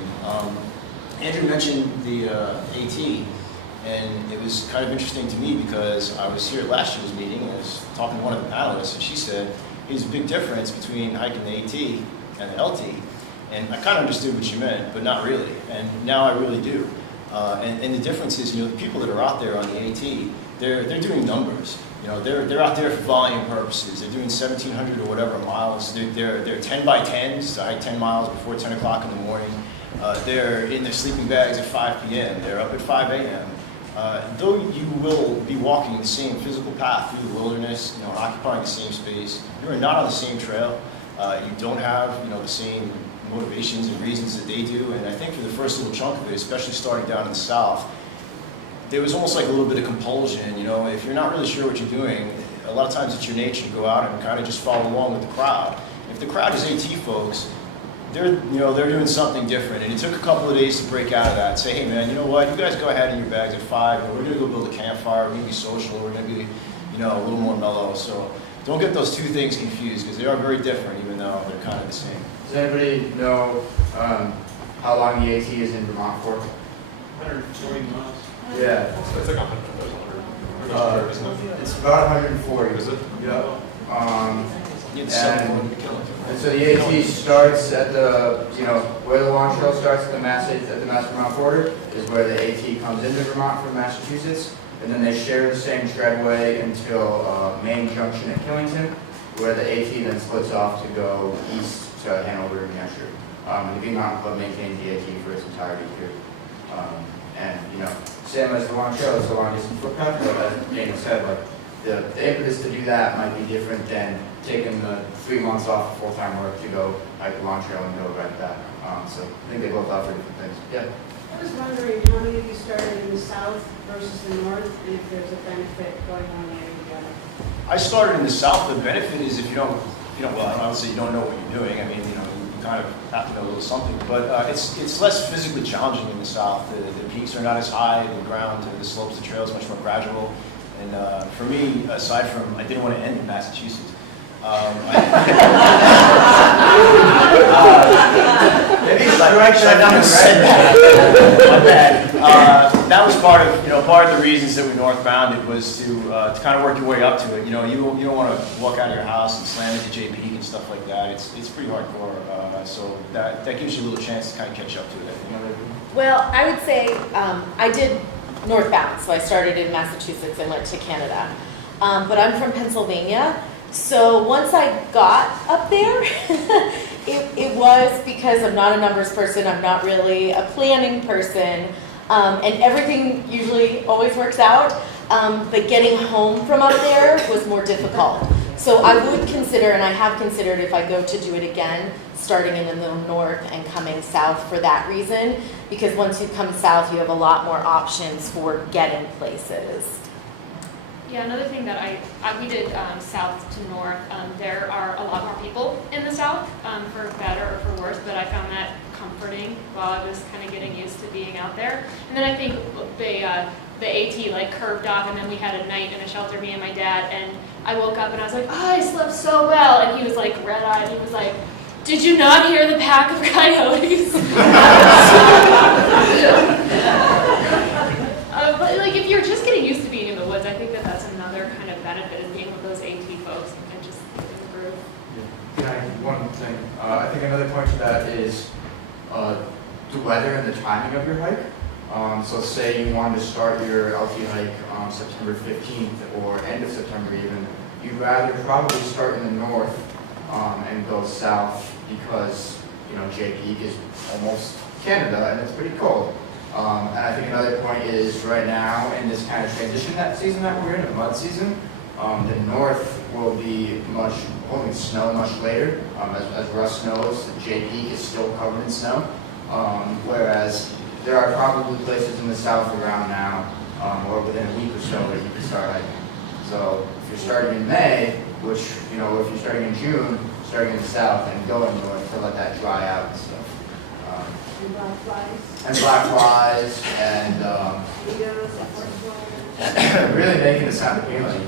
Andrew mentioned the AT, and it was kind of interesting to me because I was here at last year's meeting and I was talking to one of the panelists, and she said, there's a big difference between hiking the AT and the LT. And I kind of understood what she meant, but not really. And now I really do. And the difference is, the people that are out there on the AT, they're doing numbers. They're out there for volume purposes. They're doing 1,700 or whatever miles. They're 10 by 10s. I hike 10 miles before 10 o'clock in the morning. They're in their sleeping bags at 5 p.m. They're up at 5 a.m. Though you will be walking the same physical path through the wilderness, occupying the same space, you are not on the same trail. You don't have, the same motivations and reasons that they do. And I think for the first little chunk of it, especially starting down in the south, there was almost like a little bit of compulsion. If you're not really sure what you're doing, a lot of times it's your nature to go out and kind of just follow along with the crowd. If the crowd is AT folks, they're doing something different. And it took a couple of days to break out of that and say, hey man, you know what, you guys go ahead in your bags at 5, we're gonna go build a campfire, we're gonna be social, we're gonna be, a little more mellow. So don't get those two things confused, because they are very different, even though they're kind of the same. Does anybody know how long the AT is in Vermont for? 140 miles. Yeah. So it's like 100, isn't it? It's about 140. Is it? Yep. And And so the AT starts at the, where the long trail starts at the Mass Vermont border is where the AT comes into Vermont from Massachusetts, and then they share the same treadway until Main Junction at Killington, where the AT then splits off to go east to Hanover, New Hampshire. The Green Mountain Club maintains the AT for its entirety here. Same as the long trail, it's a long distance footpath, but as Daniel said, the impetus to do that might be different than taking the 3 months off of full-time work to go hike the long trail and go ride that. So I think they both offer different things. Yeah. I was wondering how many of you started in the south versus the north, and if there's a benefit going on there together. I started in the south. The benefit is if you don't, well, obviously you don't know what you're doing. I mean, you kind of have to know a little something. But it's less physically challenging in the south. The peaks are not as high. The ground, the slopes, the trail is much more gradual. And for me, aside from, I didn't want to end in Massachusetts. That was part of the reasons that we northbound. It was to kind of work your way up to it. You don't want to walk out of your house and slam into J Peak and stuff like that. It's pretty hardcore. So that gives you a little chance to kind of catch up to it. I think. Well, I would say I did northbound, so I started in Massachusetts and went to Canada. But I'm from Pennsylvania, so once I got up there, it was because I'm not a numbers person, I'm not really a planning person, and everything usually always works out, but getting home from up there was more difficult. So I would consider, and I have considered if I go to do it again, starting in the north and coming south for that reason, because once you come south, you have a lot more options for getting places. Yeah, another thing that we did south to north. There are a lot more people in the south, for better or for worse, but I found that comforting while I was kind of getting used to being out there. And then I think the AT like curved off, and then we had a night in a shelter, me and my dad, and I woke up and I was like, oh, I slept so well, and he was like red-eyed. He was like, did you not hear the pack of coyotes? But like, if you're just getting used to being in the woods, I think that that's another kind of benefit is being with those AT folks and just getting in the groove. Can I add one thing? I think another point to that is the weather and the timing of your hike. So say you wanted to start your LT hike on September 15th or end of September even, you'd rather probably start in the north and go south because, you know, Jay Peak is almost Canada and it's pretty cold. And I think another point is right now in this kind of transition season that we're in, a mud season, the north will be holding snow much later. As Russ knows, Jay Peak is still covered in snow, whereas there are probably places in the south around now, or within a week or so that you can start hiking. So if you're starting in May, which, you know, if you're starting in June, starting in the south and going north to let that dry out and stuff. And black flies. And black flies and Mosquitoes, horse really making it sound appealing.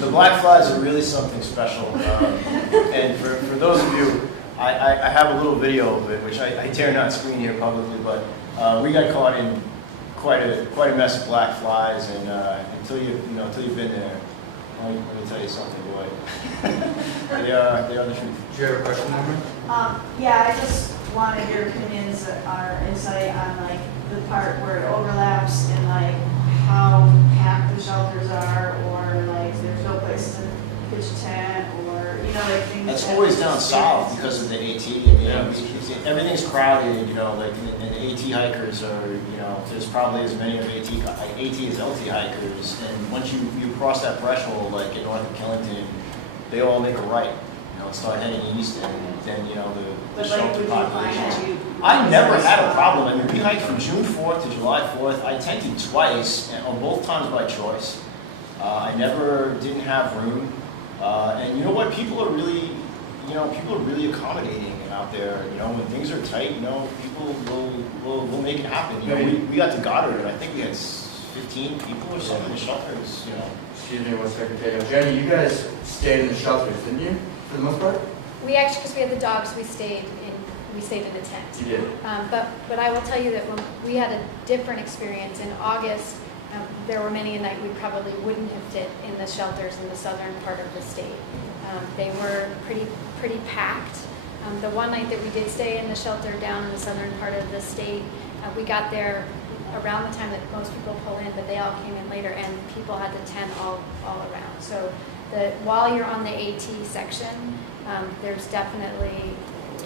The black flies are really something special. And for those of you, I have a little video of it, which I dare not screen here publicly, but we got caught in quite a mess of black flies, and until you've been there, let me tell you something, boy. they are the truth. Do you have a question, Norman? Yeah, I just wanted your opinions or insight on like the part where it overlaps and like how packed the shelters are, or like there's no place to pitch a tent, or you know, like things. That's that always we down experience. south because of the AT. Everything's crowded, you know, like, and the AT hikers are, you know, there's probably as many of AT as LT hikers, and once you cross that threshold, like in north of Killington, they all make a right, you know, start heading east, and then, you know, the But like, shelter would you find population. that you? I never had a problem. I mean, we hiked from June 4th to July 4th. I tented twice, and on both times by choice. I never didn't have room, and you know what? People are really accommodating out there. You know, when things are tight, you know, people will make it happen. You know, we got to Goddard, and I think we had 15 people or something in the shelters. You know. Excuse me one second, Daniel. Jenny, you guys stayed in the shelters, didn't you, for the most part? We actually, because we had the dogs, we stayed in a tent. You did. But I will tell you that when we had a different experience in August, there were many a night we probably wouldn't have fit in the shelters in the southern part of the state. They were pretty packed. The one night that we did stay in the shelter down in the southern part of the state, we got there around the time that most people pull in, but they all came in later, and people had the tent all around. So while you're on the AT section, there's definitely,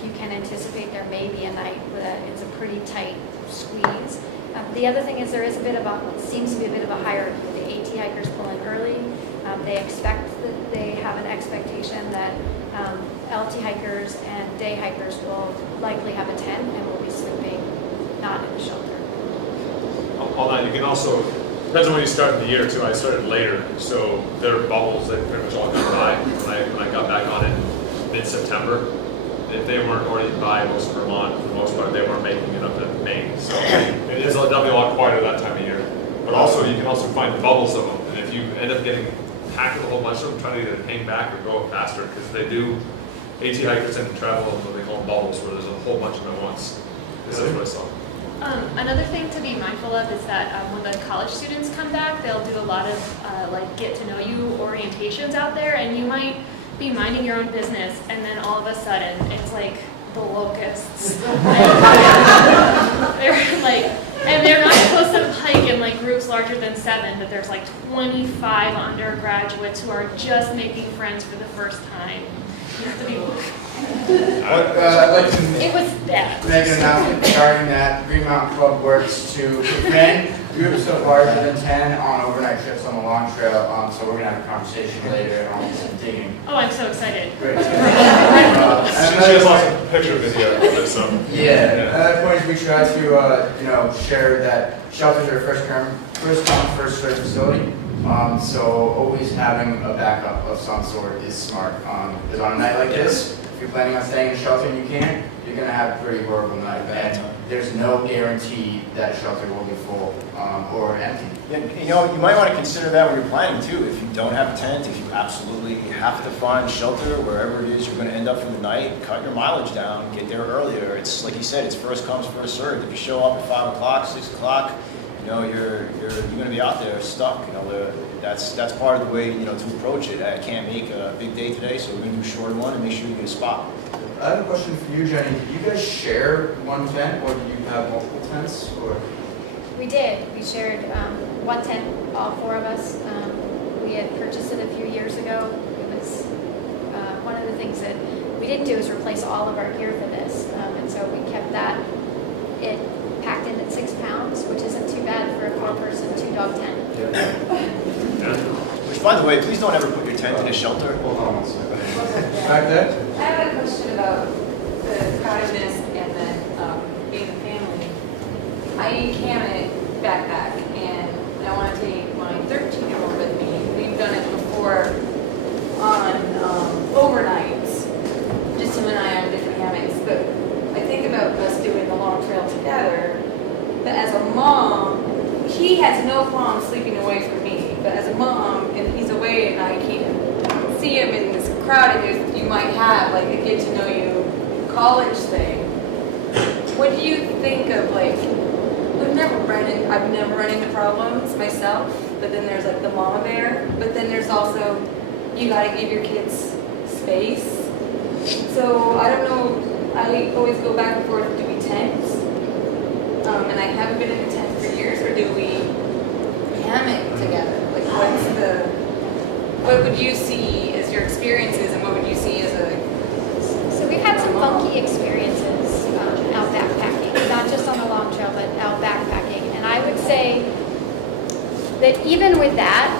you can anticipate there may be a night where it's a pretty tight squeeze. The other thing is seems to be a bit of a hierarchy. The AT hikers pull in early. They have an expectation that LT hikers and day hikers will likely have a tent and will be sleeping not in the shelter. All that, you can also, depends on when you start in the year too. I started later, so there are bubbles that pretty much all come by. When I got back on it mid-September, if they weren't already by most of Vermont, for the most part, they weren't making it up to Maine. So it is definitely a lot quieter that time of year. But also, you can also find bubbles of them, and if you end up getting packed with a whole bunch of them, try to either hang back or go faster, because they do. AT hikers tend to travel in what they call bubbles, where there's a whole bunch of them at once. This is what I saw. Another thing to be mindful of is that when the college students come back, they'll do a lot of like get to know you orientations out there, and you might be minding your own business, and then all of a sudden it's like the locusts. They're not supposed to hike in like groups larger than 7, but there's like 25 undergraduates who are just making friends for the first time. You have to be. It was bad. Make an announcement regarding that. Green Mountain Club works to prevent groups of larger than 10 on overnight trips on the Long Trail. So we're gonna have a conversation later on some digging. Oh, I'm so excited. Great. She has lots of picture video of it, so. Yeah. Another point is we try to share that shelters are a first come, first served facility. So always having a backup of some sort is smart. Because on a night like this, if you're planning on staying in a shelter and you can't, you're gonna have a pretty horrible night. And there's no guarantee that shelter will be full or empty. Yeah, you know, you might want to consider that when you're planning too. If you don't have a tent, if you absolutely have to find shelter wherever it is you're going to end up for the night, cut your mileage down, get there earlier. It's like you said, it's first comes, first served. If you show up at 5 o'clock, 6 o'clock, you know, you're going to be out there stuck. You know, that's part of the way, you know, to approach it. I can't make a big day today, so we're going to do a short one and make sure you get a spot. I have a question for you, Jenny. Did you guys share one tent, or did you have multiple tents, or? We did. We shared one tent, all four of us. We had purchased it a few years ago. It was one of the things that we didn't do is replace all of our gear for this. And so we kept that. It packed in at 6 pounds, which isn't too bad for a 4-person, 2-dog tent. Which, by the way, please don't ever put your tent in a shelter. Hold on one second. Back there? I have a question about the crowdedness and then being a family. I can backpack and I want to take my 13-year-old with me. We've done it before on overnights, just him and I on different hammocks. But I think about us doing the long trail together. But as a mom, he has no problem sleeping away from me. But as a mom, and he's away and I can't see him in this crowd, and you might have like a get to know you college thing. What do you think of like? I've never run into problems myself, but then there's like the mama bear, but then there's also, you gotta give your kids space. So I don't know, I always go back and forth, do we tent? And I haven't been in a tent for years, or do we hammock together? Like what would you see as your experiences, and what would you see as a... So we've had some funky experiences out backpacking, not just on the long trail, but out backpacking. And I would say that even with that,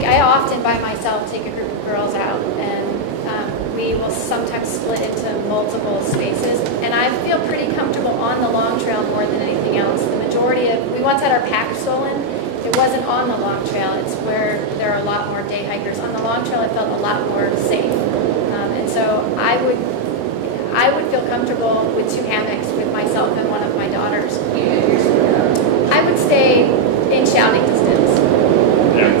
I often by myself take a group of girls out, and we will sometimes split into multiple spaces. And I feel pretty comfortable on the long trail more than anything else. The majority of, we once had our pack stolen. It wasn't on the long trail. It's where there are a lot more day hikers. On the long trail, I felt a lot more safe. And so I would feel comfortable with 2 hammocks with myself and one of my daughters. I would stay in shouting distance. Yeah.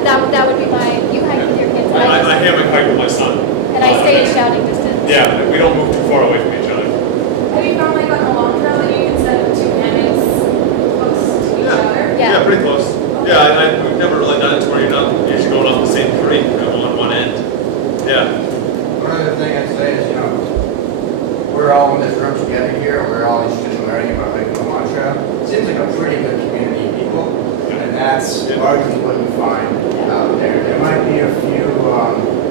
That would be my, you hike with your kids. I hammock hike with my son. And I stay in shouting distance. Yeah, we don't move too far away from each other. Have you found like on a long trail that you can set up 2 hammocks close to each other? Yeah, pretty close. Yeah, we've never really done it to where you're not usually going off the same creek on one end. Yeah. One other thing I'd say is, you know, we're all in this room together here, and we're all interested in learning about hiking the long trail. It seems like a pretty good community of people, and that's largely what you find out there. There might be a few,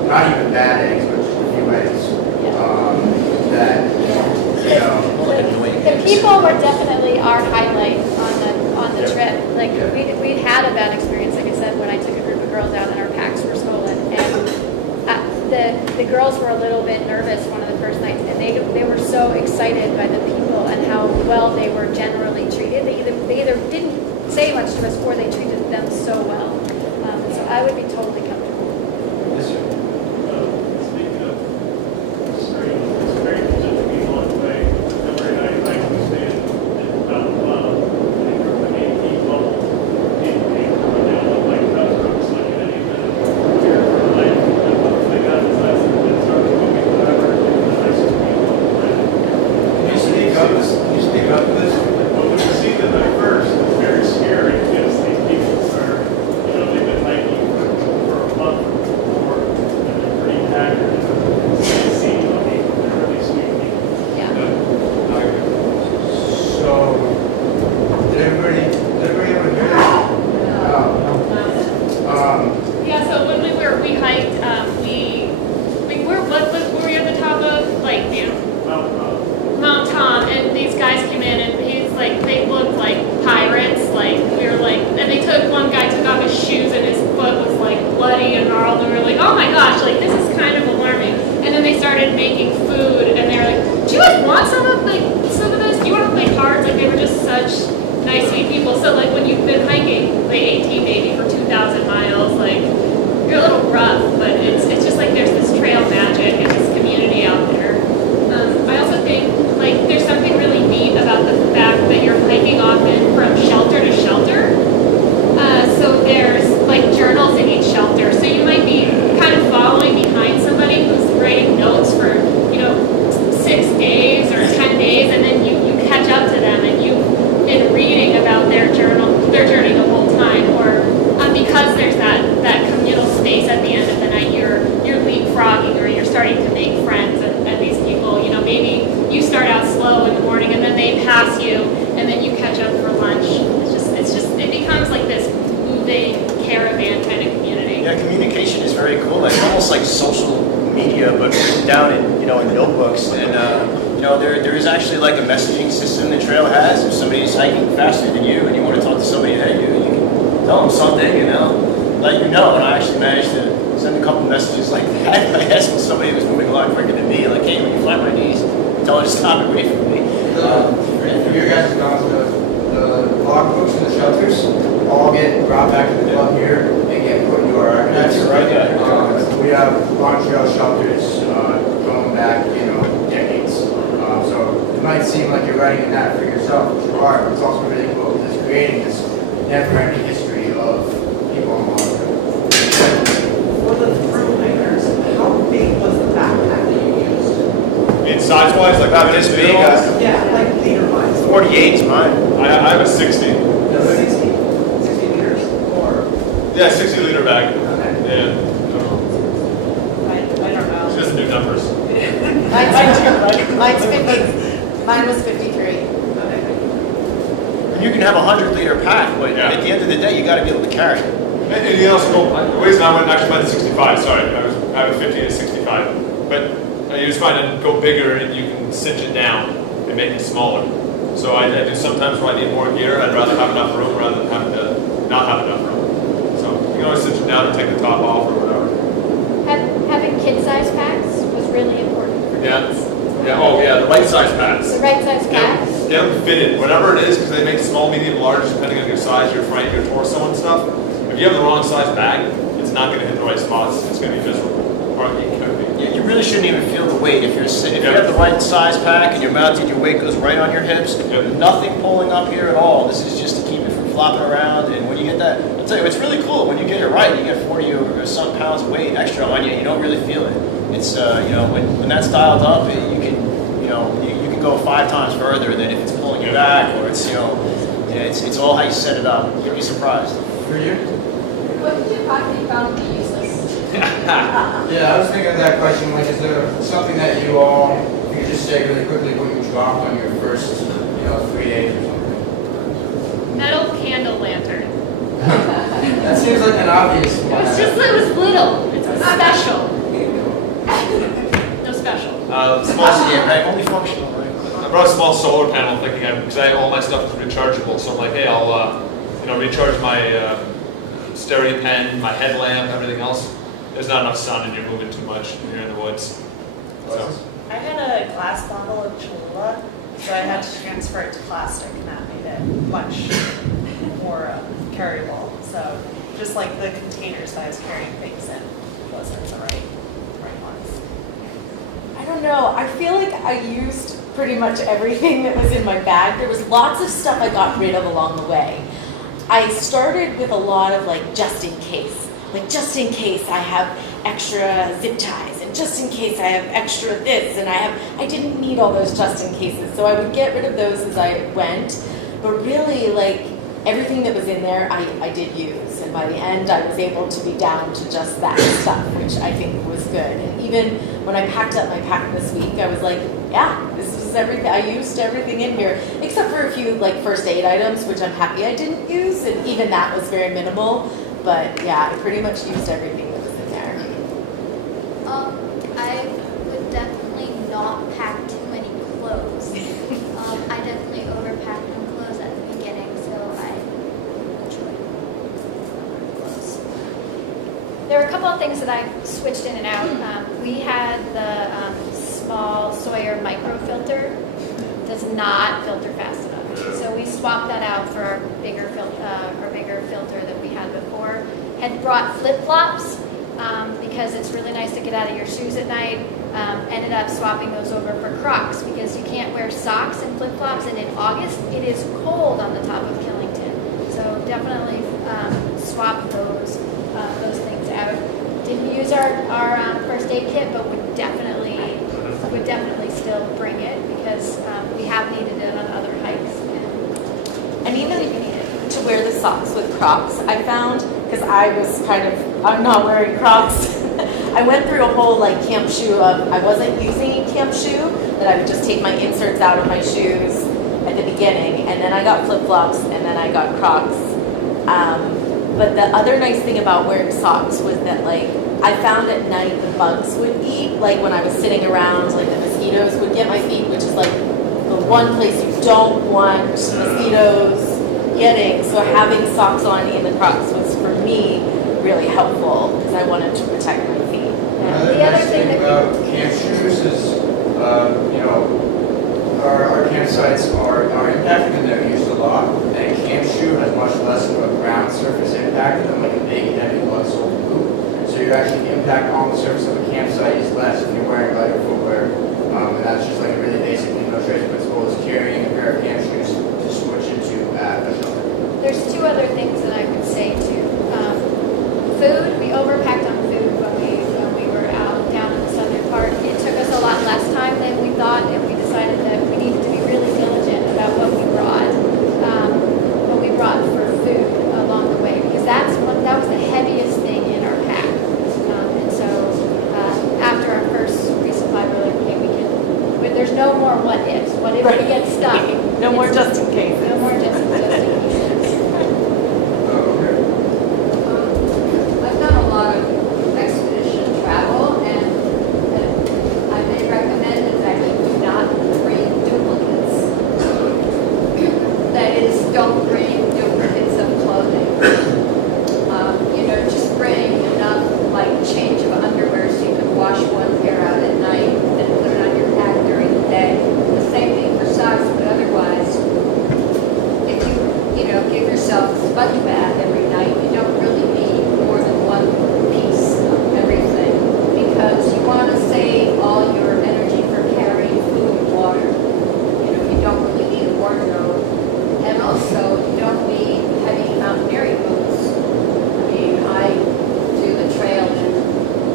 not even bad eggs, but just a few eggs that, you know. The people were definitely our highlight on the trip. Like we had a bad experience, like I said, when I took a group of girls out and our packs were stolen. And the girls were a little bit nervous one of the first nights, and they were so excited by the people and how well they were generally treated. They either didn't say much to us or they treated them so well. So I would be totally comfortable. Yes, sir. Speaking of it's great to be on the way. Every night I can stand about a group of 8 people, they all look like customers, like in any minute. Here for life, they got this nice and started moving whatever, the nicest people on the planet. Can you speak up? Can you speak up to this? But when you see them at first, it's very scary because these people are, you know, they've been hiking for a month or more, and they're pretty haggard. They seem like they're really sweet people. Yeah. So, did everybody ever hear that? Yeah, so when we hiked, were we at the top of, like, you know, Mount Tom, and these guys came in, and he's like, they looked like pirates, like, we were like, and one guy took off his shoes, and his foot was like bloody and gnarled, and we were like, oh my gosh, like, this is kind of alarming. And then they started making food, and they were like, do you guys want some of this? Do you want to play cards? Like, they were just such nice really sweet people. So like when you've been hiking the AT maybe for 2,000 miles, like you're a little rough, but it's just like there's this trail magic and this community out there. I also think like there's something really neat about the fact that you're hiking often from shelter to shelter. So there's like journals in each shelter. So you might be kind of following behind somebody who's writing notes for, 6 days or 10 days, and then you catch up to them and you've been reading about their journey the whole time. Or because there's that communal space at the end of the night, you're leapfrogging or you're starting to make friends and these people, maybe you start out slow in the morning and then they pass you and then you catch up for lunch. It becomes like this moving caravan kind of community. Yeah, communication is very cool. It's almost like social media, but written down in notebooks. And there is actually like a messaging system the trail has. If somebody's hiking faster than you and you want to talk to somebody ahead of you, you can tell them something, let you know. And I actually managed to send a couple messages like that. I asked somebody who was moving a lot quicker than me, like, hey, when you flat my knees, tell her to stop and wait for me. For your guys' knowledge, the log books in the shelters all get brought back to the club here and get put into our archives. That's right, yeah. We have long trail shelters going back, decades. So it might seem like you're writing that for yourself, which you are, but it's also really cool because it's creating this never-ending history of people on long trail. For the through hikers, how big was the backpack that you used? In size-wise, like About this big, Yeah, like liter-wise. 48 is mine. I have a 60. 60 liters or? Yeah, 60 liter bag. Okay. Yeah. I don't know. She doesn't do numbers. Mine's 50. Mine was 53. And you can have a 100-liter pack, but Yeah. at the end of the day, you got to be able to carry it. And you also go, the reason I went actually by the 65, sorry, I have a 50 to 65. But you just find to go bigger and you can cinch it down and make it smaller. So I do sometimes when I need more gear, I'd rather have enough room rather than having to not have enough room. So you can always cinch it down and take the top off or whatever. Having kid-size packs was really important for Yeah. kids. Yeah, oh yeah, the right size packs. The right size packs. Get them fitted, whatever it is, because they make small, medium, large, depending on your size, your frame, your torso and stuff. If you have the wrong size bag, it's not going to hit the right spots. It's going to be miserable. Or it could be. You really shouldn't even feel the weight. If you have the right size pack and you're mounted, your weight goes right on your hips. Yep. Nothing pulling up here at all. This is just to keep it from flopping around. And when you get that, I'll tell you, it's really cool. When you get it right, you get 40 or some pounds of weight extra on you. You don't really feel it. It's when that's dialed up, you can you can go 5 times further than if it's pulling you back or it's it's all how you set it up. You'll be surprised. For you? What did you find you found to be useless? Yeah, I was thinking of that question, like, is there something that you all, if you could just say really quickly what you dropped on your first, 3 days or something? Metal candle lantern. That seems like an obvious It one. was little. It's special. No special. Small, Yeah, right? Only functional, right? I brought a small solar panel thinking because all my stuff is rechargeable. So I'm like, hey, I'll recharge my stereo pen, my headlamp, everything else. There's not enough sun and you're moving too much when you're in the woods. So, I had a glass bottle of Cholula, so I had to transfer it to plastic, and that made it much more carryable. So just like the containers that I was carrying things in wasn't the right ones. I don't know. I feel like I used pretty much everything that was in my bag. There was lots of stuff I got rid of along the way. I started with a lot of just in case. Just in case I have extra zip ties, and just in case I have extra this, and I didn't need all those just in cases. So I would get rid of those as I went. But really, everything that was in there, I did use. And by the end, I was able to be down to just that stuff, which I think was good. And even when I packed up my pack this week, I was like, yeah, this is everything. I used everything in here, except for a few first aid items, which I'm happy I didn't use. And even that was very minimal. But yeah, I pretty much used everything that was in there. I would definitely not pack too many clothes. I definitely overpacked my clothes at the beginning, so I enjoyed clothes. There were a couple of things that I switched in and out. We had the small Sawyer microfilter. Does not filter fast enough. So we swapped that out for our bigger filter that we had before. Had brought flip-flops because it's really nice to get out of your shoes at night. Ended up swapping those over for Crocs because you can't wear socks and flip-flops, and in August it is cold on the top of Killington. So definitely swap those things out. Didn't use our first aid kit, but would definitely still bring it because we have needed it on other hikes. And even to wear the socks with Crocs, I found, because I'm not wearing Crocs. I went through a whole like camp shoe of, I wasn't using a camp shoe, that I would just take my inserts out of my shoes at the beginning, and then I got flip-flops, and then I got Crocs. But the other nice thing about wearing socks was that like, I found at night the bugs would eat, like when I was sitting around, like the mosquitoes would get my feet, which is like the one place you don't want mosquitoes getting. So having socks on in the Crocs was for me really helpful because I wanted to protect my feet. Another nice thing about camp shoes is, our campsites are impacted and they're used a lot. And a camp shoe has much less of a ground surface impact than like a big heavy blood-soaked boot. So your actual impact on the surface of a campsite is less if you're wearing lighter footwear. And that's just like a really basic trace principle is carrying a pair of camp shoes to switch into at a shelter. There's two other things that I would say too. Food, we overpacked on food when we were out down in the southern part. It took us a lot less time than we thought, and we decided that we needed to be really diligent about what we brought for food along the way, because that was the heaviest thing in our pack. And so after our first resupply, we were like, okay, there's no more what ifs. What if we get stuck? No more just in case. No more just in case. I've done a lot of expedition travel, and I may recommend is that you do not bring duplicates. That is, don't bring duplicates of clothing. Just bring enough like change of underwear so you can wash one pair out at night and put it on your pack during the day. The same thing for socks, but otherwise, if you give yourself a sponge bath every night, you don't really need more than one piece of everything because you want to save all your energy for carrying food and water. You don't really need a wardrobe. And also, you don't need heavy mountaineering boots. I mean, I do the trail in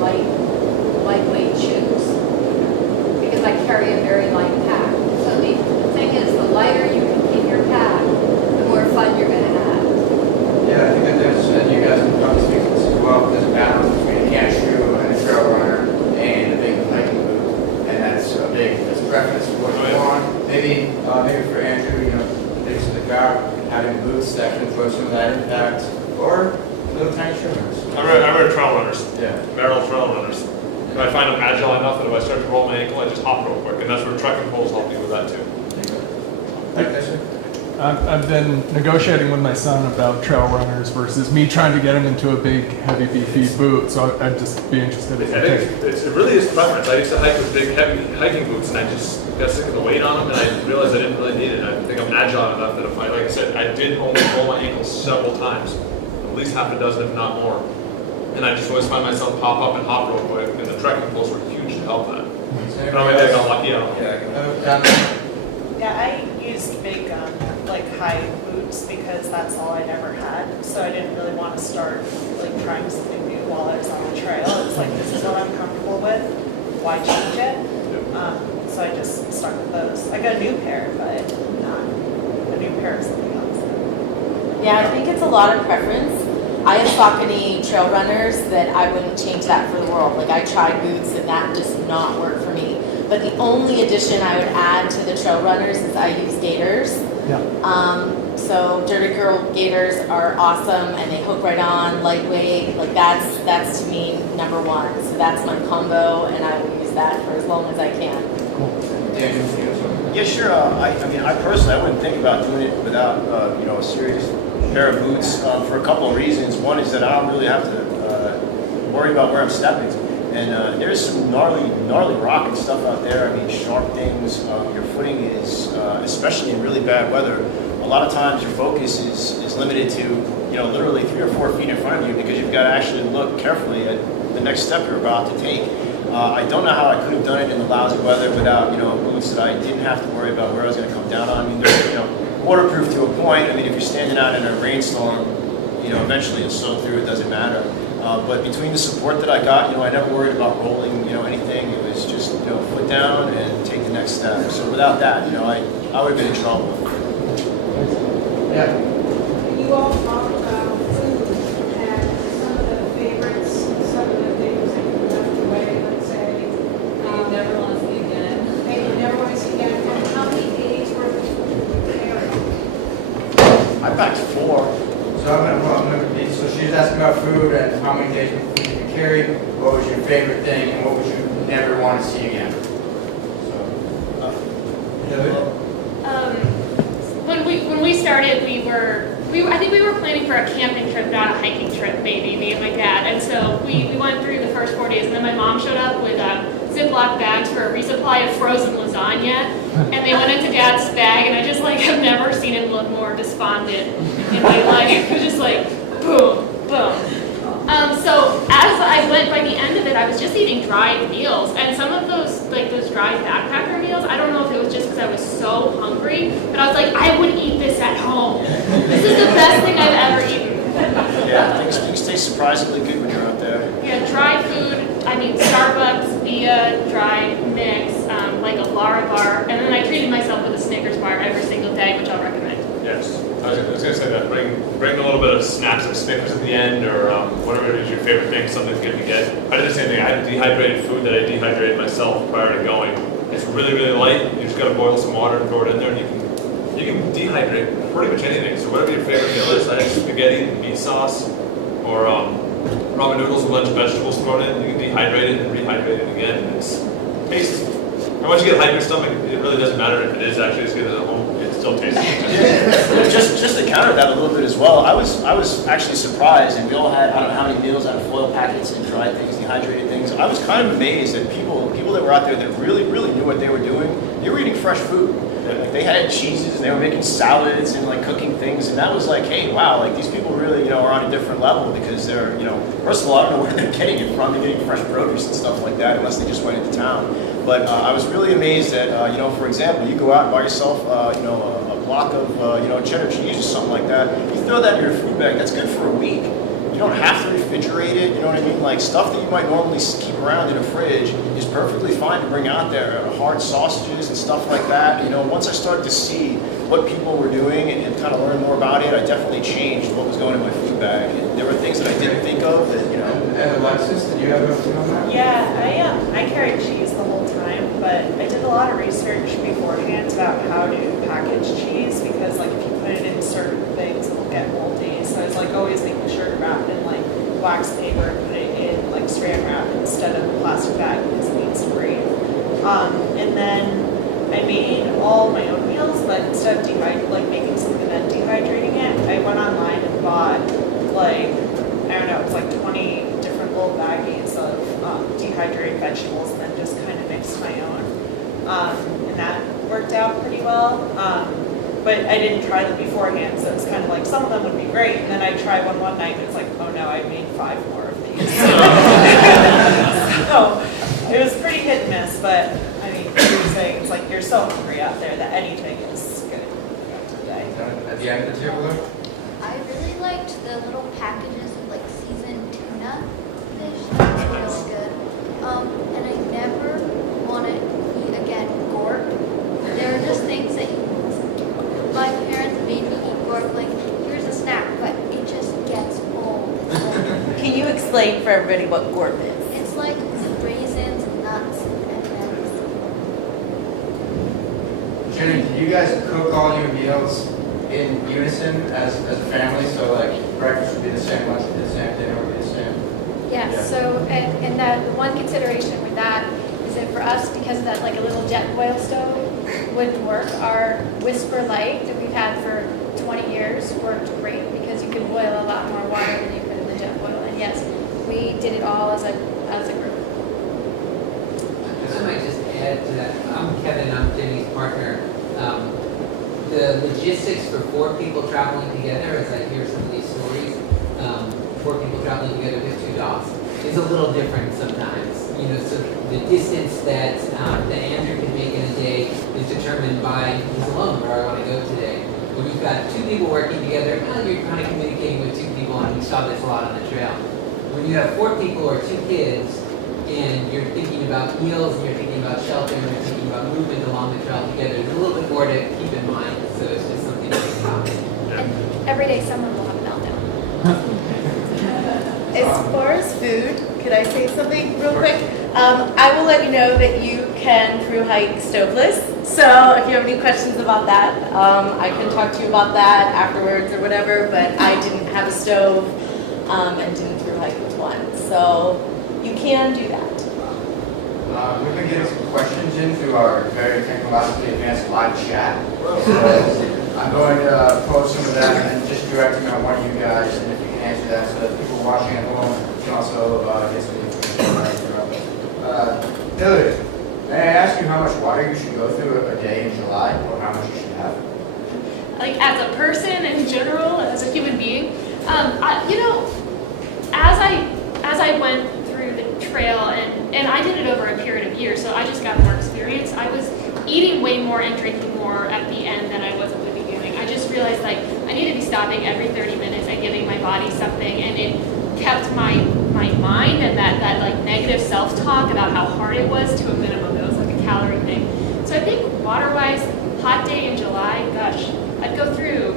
lightweight shoes because I carry a very light pack. So the thing is, the lighter you can keep your pack, the more fun you're going to have. Yeah, I think that and you guys can probably speak to this as well, there's a balance between a camp shoe and a trail runner and a big hiking boot. And that's a preference for what you want. Maybe for Andrew, next to the car, having boots that can throw some of that impact, or little tiny trimmers. I wear trail runners. Yeah. Barrel trail runners. And I find them agile enough that if I start to roll my ankle, I just hop real quick. And that's where trekking poles help me with that too. I've been negotiating with my son about trail runners versus me trying to get him into a big, heavy, beefy boot. So I'd just be interested in It really is preference. I used to hike with big, heavy hiking boots, and I just got sick of the weight on them, and I realized I didn't really need it. I think I'm agile enough that if like I said, I did only roll my ankles several times, at least half a dozen, if not more. And I just always find myself pop up and hop real quick, and the trekking poles were huge to help that. But maybe I got lucky. Yeah, I used big, high boots because that's all I'd ever had. So I didn't really want to start trying something new while I was on the trail. It's like, this is what I'm comfortable with. Why change it? So I just stuck with those. I got a new pair, but not a new pair of something else. Yeah, I think it's a lot of preference. I have Saucony trail runners that I wouldn't change that for the world. Like I tried boots and that does not work for me. But the only addition I would add to the trail runners is I use gaiters. Yeah. So Dirty Girl gaiters are awesome and they hook right on, lightweight. Like that's to me number one. So that's my combo and I will use that for as long as I can. Yeah, sure. I personally, I wouldn't think about doing it without, a serious pair of boots for a couple of reasons. One is that I don't really have to worry about where I'm stepping. And there's some gnarly rock and stuff out there. I mean, sharp things. Your footing is, especially in really bad weather, a lot of times your focus is limited to, literally 3 or 4 feet in front of you because you've got to actually look carefully at the next step you're about to take. I don't know how I could have done it in the lousy weather without, boots that I didn't have to worry about where I was going to come down on. I mean, they're, waterproof to a point. I mean, if you're standing out in a rainstorm, eventually you'll soak through, it doesn't matter. But between the support that I got, I never worried about rolling, anything. It was just, foot down and take the next step. So without that, I would have been in trouble. Yeah. You all talk about food and some of the favorites, some of the things that you left away, let's say. You never want to see again. Hey, you never want to see again. And how many days worth of food would you carry? I packed 4. So she was asking about food and how many days of food you could carry, what was your favorite thing, and what would you never want to see again? When we started, I think we were planning for a camping trip, not a hiking trip, maybe, me and my dad. And so we went through the first 4 days, and then my mom showed up with Ziploc bags for a resupply of frozen lasagna. And they went into Dad's bag, and I just have never seen him look more despondent in my life. It was just boom, boom. So as I went, by the end of it, I was just eating dried meals, and some of those dried backpacker meals, I don't know if it was just because I was so hungry, but I was like, I would eat this at home. This is the best thing I've ever eaten. Yeah, things taste surprisingly good when you're out there. Yeah, dry food, Starbucks, Via, dry mix, like a Lara bar, and then I treated myself with a Snickers bar every single day, which I'll recommend. Yes, I was going to say that. Bring a little bit of snacks like Snickers at the end, or whatever is your favorite thing, something good to get. I did the same thing. I had dehydrated food that I dehydrated myself prior to going. It's really, really light. You just got to boil some water and throw it in there, and you can dehydrate pretty much anything. So whatever your favorite meal is, I had spaghetti and meat sauce, or ramen noodles with a bunch of vegetables thrown in. You can dehydrate it and rehydrate it again. It's tasty. And once you get a hydrated stomach, it really doesn't matter if it is actually as good as at home. It still tastes good. Just to counter that a little bit as well, I was actually surprised, and we all had, I don't know how many meals out of foil packets and dried things, dehydrated things. I was kind of amazed that people that were out there that really knew what they were doing, they were eating fresh food. Like they had cheeses, and they were making salads and cooking things, and that was hey, wow, these people really are on a different level because they're first of all, I don't know where they're getting it from. They're getting fresh produce and stuff like that, unless they just went into town. But I was really amazed that for example, you go out and buy yourself a block of cheddar cheese or something like that. You throw that in your food bag. That's good for a week. You don't have to refrigerate it. You know what I mean? Stuff that you might normally keep around in a fridge is perfectly fine to bring out there. Hard sausages and stuff like that. Once I started to see what people were doing and kind of learn more about it, I definitely changed what was going in my food bag. And there were things that I didn't think of that And Alexis, did you have anything on that? Yeah, I carried cheese the whole time, but I did a lot of research beforehand about how to package cheese because if you put it in certain things, it'll get moldy. So I was always making sure to wrap it in wax paper and put it in Saran wrap instead of a plastic bag because it needs to breathe. And then I made all my own meals, but instead of making something and then dehydrating it, I went online and bought I don't know, it was 20 different little baggies of dehydrated vegetables and then just kind of mixed my own. And that worked out pretty well. But I didn't try them beforehand, so it was kind of some of them would be great. And then I tried one night and it's oh no, I made 5 more of these. So it was pretty hit and miss, but I mean, saying it's you're so hungry out there that anything is good today. At the end of the table there? I really liked the little packages of seasoned tuna fish. That's really good. And I never want to eat again gorp. There are just things that my parents made me eat gorp. Here's a snack, but it just gets old. Can you explain for everybody what gorp is? It's raisins, nuts, and nuts. Jenny, do you guys cook all your meals in unison as a family? So breakfast would be the same, lunch would be the same, dinner would be the same? Yes, Yeah. so, and the one consideration with that is that for us, because of that, a little jet boil stove wouldn't work. Our Whisper Light that we've had for 20 years worked great because you could boil a lot more water than you could in the jet boil. And yes, we did it all as a group. logistics for 4 people traveling together, as I hear some of these stories, 4 people traveling together with 2 dogs, is a little different sometimes. You know, so the distance that Andrew can make in a day is determined by who's alone, where I want to go today. When you've got 2 people working together, well, you're kind of communicating with 2 people, and we saw this a lot on the trail. When you have 4 people or 2 kids, and you're thinking about meals, and you're thinking about shelter, and you're thinking about movement along the trail together, there's a little bit more to keep in mind. So it's just something to think about. And every day someone will have a meltdown. As far as food, could I say something real quick? I will let you know that you can through hike stoveless. So if you have any questions about that, I can talk to you about that afterwards or whatever. But I didn't have a stove and didn't through hike with one. So you can do that. We've been getting some questions in through our very technologically advanced live chat. So I'm going to pose some of them and just direct them at one of you guys, and if you can answer that, so that people watching at home can also get some information. Hillary, may I ask you how much water you should go through a day in July, or how much you should have? Like as a person in general, as a human being, you know, as I went through the trail, and I did it over a period of years, so I just got more experience. I was eating way more and drinking more at the end than I was at the beginning. I just realized like I need to be stopping every 30 minutes and giving my body something, and it kept my mind and that like negative self-talk about how hard it was to a minimum. It was like a calorie thing. So I think water-wise, hot day in July, gosh, I'd go through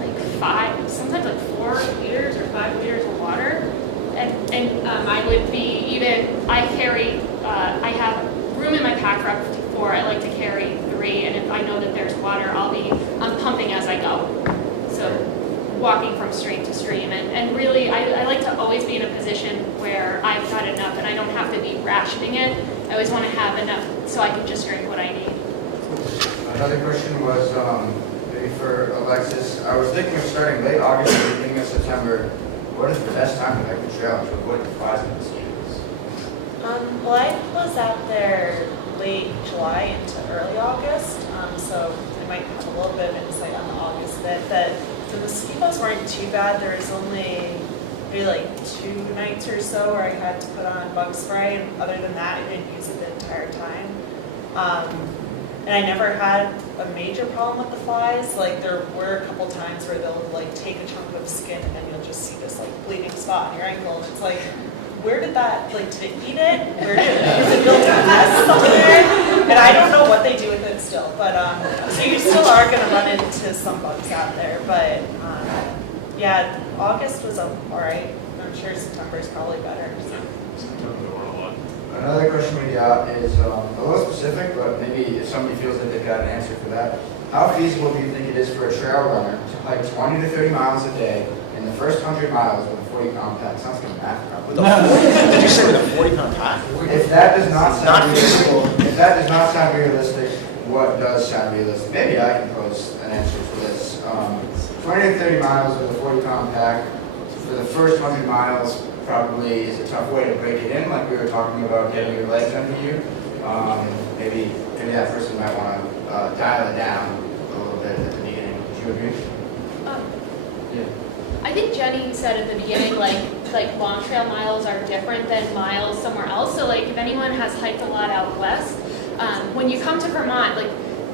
like 5, sometimes like 4 liters or 5 liters of water. And I would be even, I have room in my pack for up to 4. I like to carry 3, and if I know that there's water, I'm pumping as I go. So walking from stream to stream, and really, I like to always be in a position where I've got enough, and I don't have to be rationing it. I always want to have enough so I can just drink what I need. Another question was maybe for Alexis. I was thinking of starting late August or beginning of September. What is the best time to hike the trail to avoid the flies and mosquitoes? Well, I was out there late July into early August, so I might have a little bit of insight on the August bit. That the mosquitoes weren't too bad. There was only maybe like 2 nights or so where I had to put on bug spray, and other than that, I didn't use it the entire time. And I never had a major problem with the flies. Like there were a couple times where they'll like take a chunk of skin and then you'll just see this like bleeding spot on your ankle, and it's like, where did that, like, did it eat it? Where did it build a nest somewhere? And I don't know what they do with it still, but so you still are gonna run into some bugs out there, but yeah, August was all right. I'm sure September is probably better. So. Another question we got is a little specific, but maybe if somebody feels that they've got an answer for that. How feasible do you think it is for a trail runner to hike 20 to 30 miles a day in the first 100 miles with a 40-pound pack? Sounds like a math problem. Did you say with a 40-pound pack? If that does not sound Not realistic, feasible. if that does not sound realistic, what does sound realistic? Maybe I can pose an answer for this. 20 to 30 miles with a 40-pound pack for the first 100 miles probably is a tough way to break it in, like we were talking about getting your legs under you. Maybe that person might want to dial it down a little bit at the beginning. Would you agree? Yeah. I think Jenny said at the beginning, like long trail miles are different than miles somewhere else. So like if anyone has hiked a lot out west, when you come to Vermont, like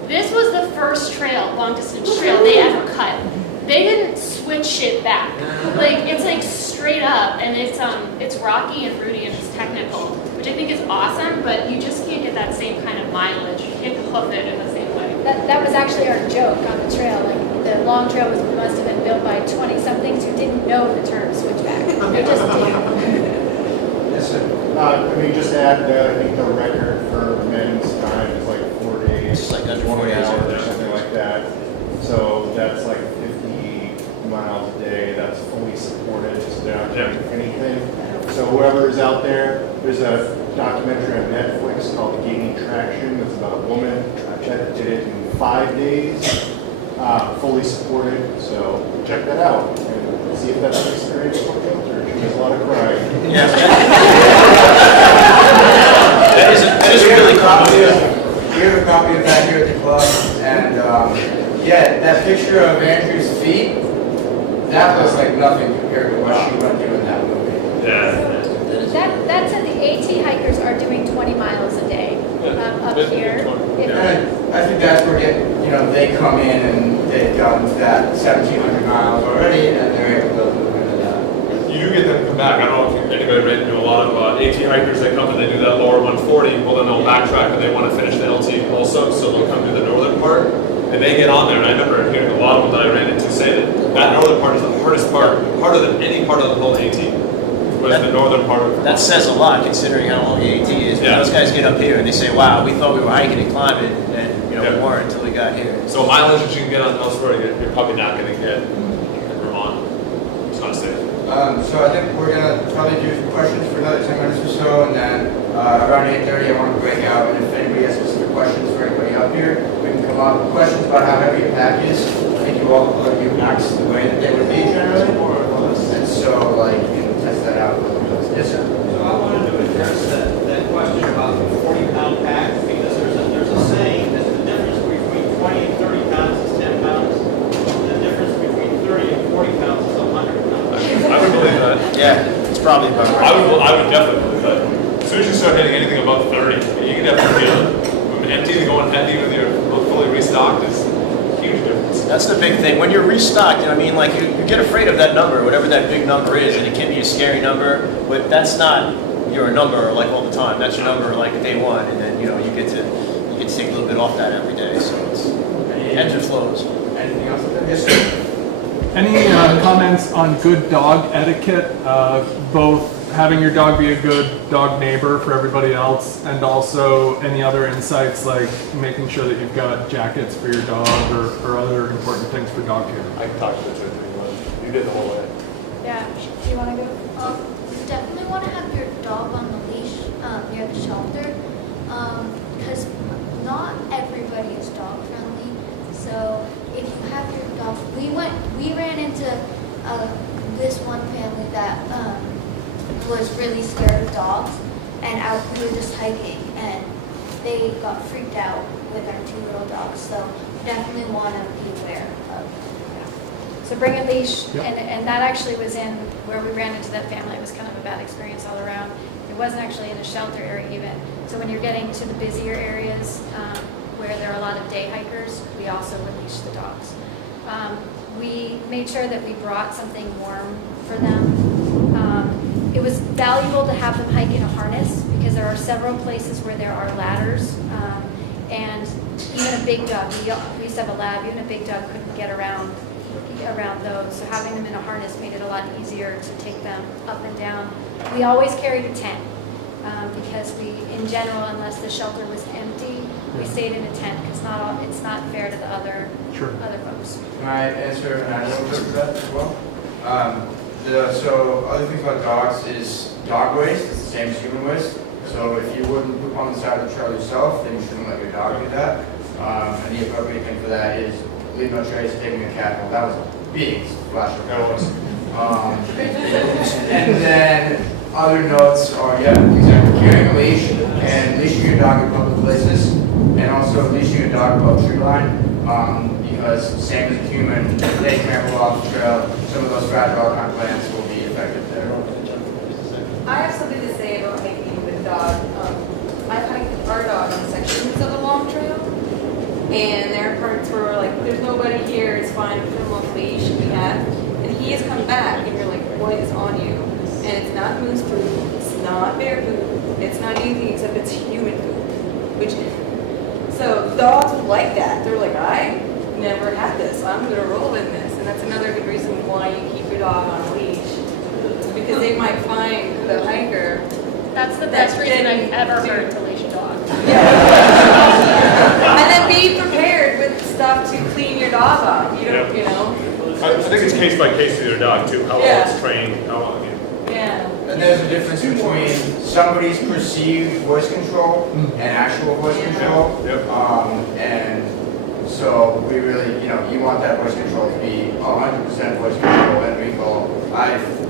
this was the first trail, long distance trail they ever cut. They didn't switch it back. Like it's like straight up, and it's rocky and rooty and it's technical, which I think is awesome. But you just can't get that same kind of mileage. You can't hoof it in the same way. That was actually our joke on the trail. Like the long trail must have been built by 20-somethings who didn't know the term switchback. They just did. Yes, sir. I mean, just to add to that, I think the record for men's time is like 4 days. Just like under 20 40 hours hours. or something like that. So that's like 50 miles a day. That's fully supported, so they're not doing anything. So whoever is out there, there's a documentary on Netflix called Gaining Traction. It's about a woman that did it in 5 days, fully supported. So check that out and see if that's an experience for filter. She does a lot of crying. Yeah. That is a really cool movie. We have a copy of that here at the club, and that picture of Andrew's feet, that was like nothing compared to what she went through in that movie. Yeah. That said, the AT hikers are doing 20 miles a day up here. And I think that's where they come in and they've done that 1,700 miles already, and they're able to move into that. You do get them to come back. I don't know if anybody ran into a lot of AT hikers that come and they do that lower 140. Well, then they'll backtrack and they want to finish the LT also, so they'll come do the northern part. And they get on there, and I remember hearing a lot of them that I ran into say that northern part is the hardest part, harder than any part of the whole AT. Was the northern part of it. That says a lot considering how long the AT is. When those guys get up here and they say, wow, we thought we were hiking and climbing, and we weren't until we got here. So mileage that you can get on elsewhere, you're probably not going to get in Vermont. It's not safe. So I think we're going to probably do questions for another 10 minutes or so, and then around 8:30 I want to break out, and if anybody has specific questions for anybody up here, we can come up with questions about how heavy a pack is. I think you all look at your packs the way that they would be generally, more or less. And so, like, you can test that out a little bit. Yes, sir. So I wanted to address that question about the 40-pound pack, because there's a saying that the difference between 20 and 30 pounds is 10 pounds, and the difference between 30 and 40 pounds is 100 pounds. I would believe that. Yeah, it's probably about right. I would definitely believe that. As soon as you start hitting anything above 30, you can definitely feel it. From empty to going heavy with your fully restocked is a huge difference. That's the big thing. When you're restocked, I mean, like you get afraid of that number, whatever that big number is, and it can be a scary number, but that's not your number like all the time. That's your number like day one, and then you get to take a little bit off that every day. So it's ebbs and flows. Anything else? Yes, sir. Any comments on good dog etiquette? Both having your dog be a good dog neighbor for everybody else, and also any other insights like making sure that you've got jackets for your dog or other important things for dog care. I can talk to the two of you. You did the whole way. Yeah. Do you want to go? You definitely want to have your dog on the leash near the shelter, because not everybody is dog friendly. So if you have your dog, we ran into this one family that was really scared of dogs, and we were just hiking, and they got freaked out with our two little dogs. So you definitely want to be aware of. So bring a leash, and that actually was in where we ran into that family. It was kind of a bad experience all around. It wasn't actually in a shelter area even. So when you're getting to the busier areas where there are a lot of day hikers, we also release the dogs. We made sure that we brought something warm for them. It was valuable to have them hike in a harness because there are several places where there are ladders, and even a big dog, we used to have a lab, even a big dog couldn't get around those. So having them in a harness made it a lot easier to take them up and down. We always carried a tent because in general, unless the shelter was empty, we stayed in a tent because it's not fair to the other folks. Can I answer and add a little bit to that as well? So other things about dogs is dog waste. It's the same as human waste. So if you wouldn't poop on the side of the trail yourself, then you shouldn't let your dog do that. And the appropriate thing for that is leave no trace, taking a cat. Well, that was a big flash of colors. And then other notes are, exactly, carrying a leash and leashing your dog in public places, and also leashing your dog above tree line. Because same as a human, they can't roll off the trail. Some of those fragile kind of plants will be affected there. I have something to say about hiking with dog. I've hiked with our dog on sections of the long trail, and there are parts where we're like, there's nobody here, it's fine, put him on the leash, we have. And he has come back, and you're like, what is on you? And it's not moose poop, it's not bear poop, it's not anything except it's human poop. So dogs like that. They're like, I never had this, I'm gonna roll in this. And that's another good reason why you keep your dog on a leash. Because they might find the hiker. That's the best reason I've ever heard to leash a dog. And then be prepared with stuff to clean your dog off. You don't, I think it's case by case with your dog too. How well it's trained, how well. Yeah. And there's a difference between somebody's perceived voice control and actual voice control. And so we really, you want that voice control to be 100% voice control and recall.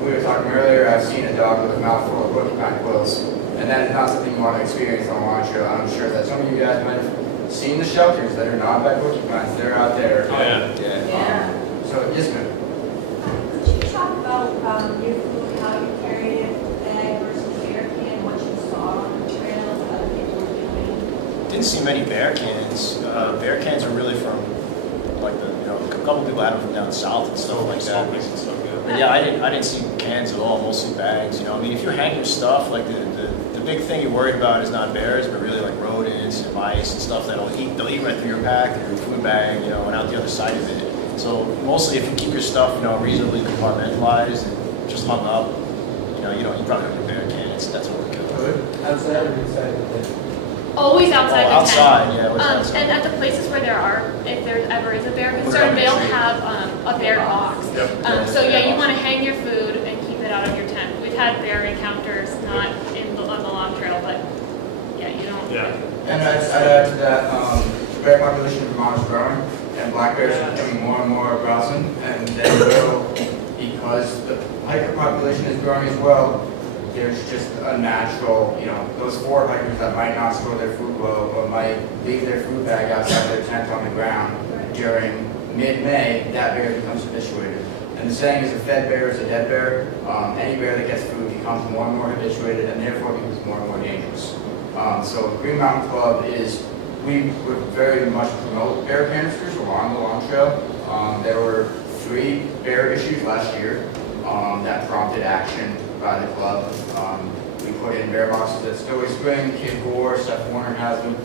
We were talking earlier, I've seen a dog with a mouthful of porcupine quills, and that is not something you want to experience on a long trail. I'm sure that some of you guys might have seen the shelters that are not by porcupines, they're out there. Oh, yeah. Yeah. So, yes, ma'am. Could you talk about your food, how you carried it, bag versus bear can, what you saw on the trails, other people were doing? Didn't see many bear cans. Bear cans are really from, like, a couple people had them from down south and stuff like that. And stuff, yeah. But yeah, I didn't see cans at all, mostly bags, I mean, if you're hanging your stuff, like, the big thing you're worried about is not bears, but really like rodents and mice and stuff that'll they'll eat right through your pack, your food bag, and out the other side of it. So mostly if you keep your stuff, reasonably compartmentalized and just hung up, you probably don't need a bear can, that's overkill. Outside or inside the tent? Always outside the tent. Outside, yeah, always outside. And at the places where there are, if there ever is a bear concern, they'll have a bear box. Yep. So yeah, you want to hang your food and keep it out of your tent. We've had bear encounters, not on the long trail, but yeah, you don't. Yeah. And I'd add to that, the bear population in Vermont is growing, and black bears are becoming more and more brazen, and they will, because the hiker population is growing as well, there's just a natural, those forward hikers that might not store their food well, or might leave their food bag outside their tent on the ground during mid-May, that bear becomes habituated. And the saying is a fed bear is a dead bear. Any bear that gets food becomes more and more habituated and therefore becomes more and more dangerous. So Green Mountain Club we would very much promote bear canisters along the long trail. There were 3 bear issues last year that prompted action by the club. We put in bear boxes at Stowaway Spring, Kid Gore, Seth Warner has them.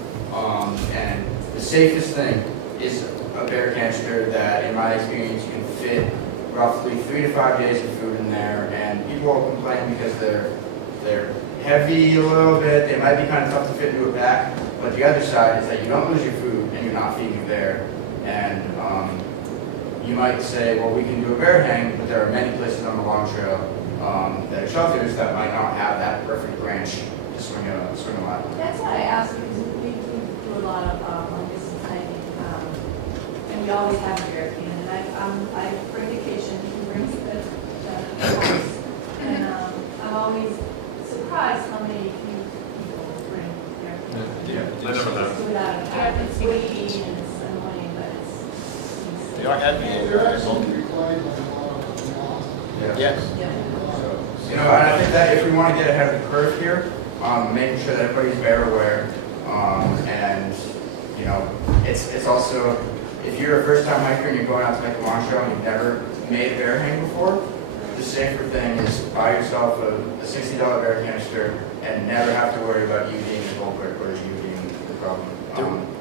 And the safest thing is a bear canister that, in my experience, can fit roughly 3 to 5 days of food in there. And people will complain because they're heavy a little bit. They might be kind of tough to fit into a pack. But the other side is that you don't lose your food and you're not feeding your bear. And you might say, well, we can do a bear hang, but there are many places on the long trail that are shelters that might not have that perfect branch to swing a ladder. That's why I asked, because we do a lot of long-distance hiking, and we always have a bear can, and I bring vacation, he brings the house, and I'm always surprised how many people bring their can. Yeah, I never have. Do it out of pack, it's woody and it's annoying, but it's. They are heavy and they're bulky. Yeah. And I think that if we want to get ahead of the curve here, making sure that everybody's bear aware, and it's also, if you're a first-time hiker and you're going out to hike a long trail and you've never made a bear hang before, the safer thing is buy yourself a $60 bear canister and never have to worry about you being the culprit or you being the problem.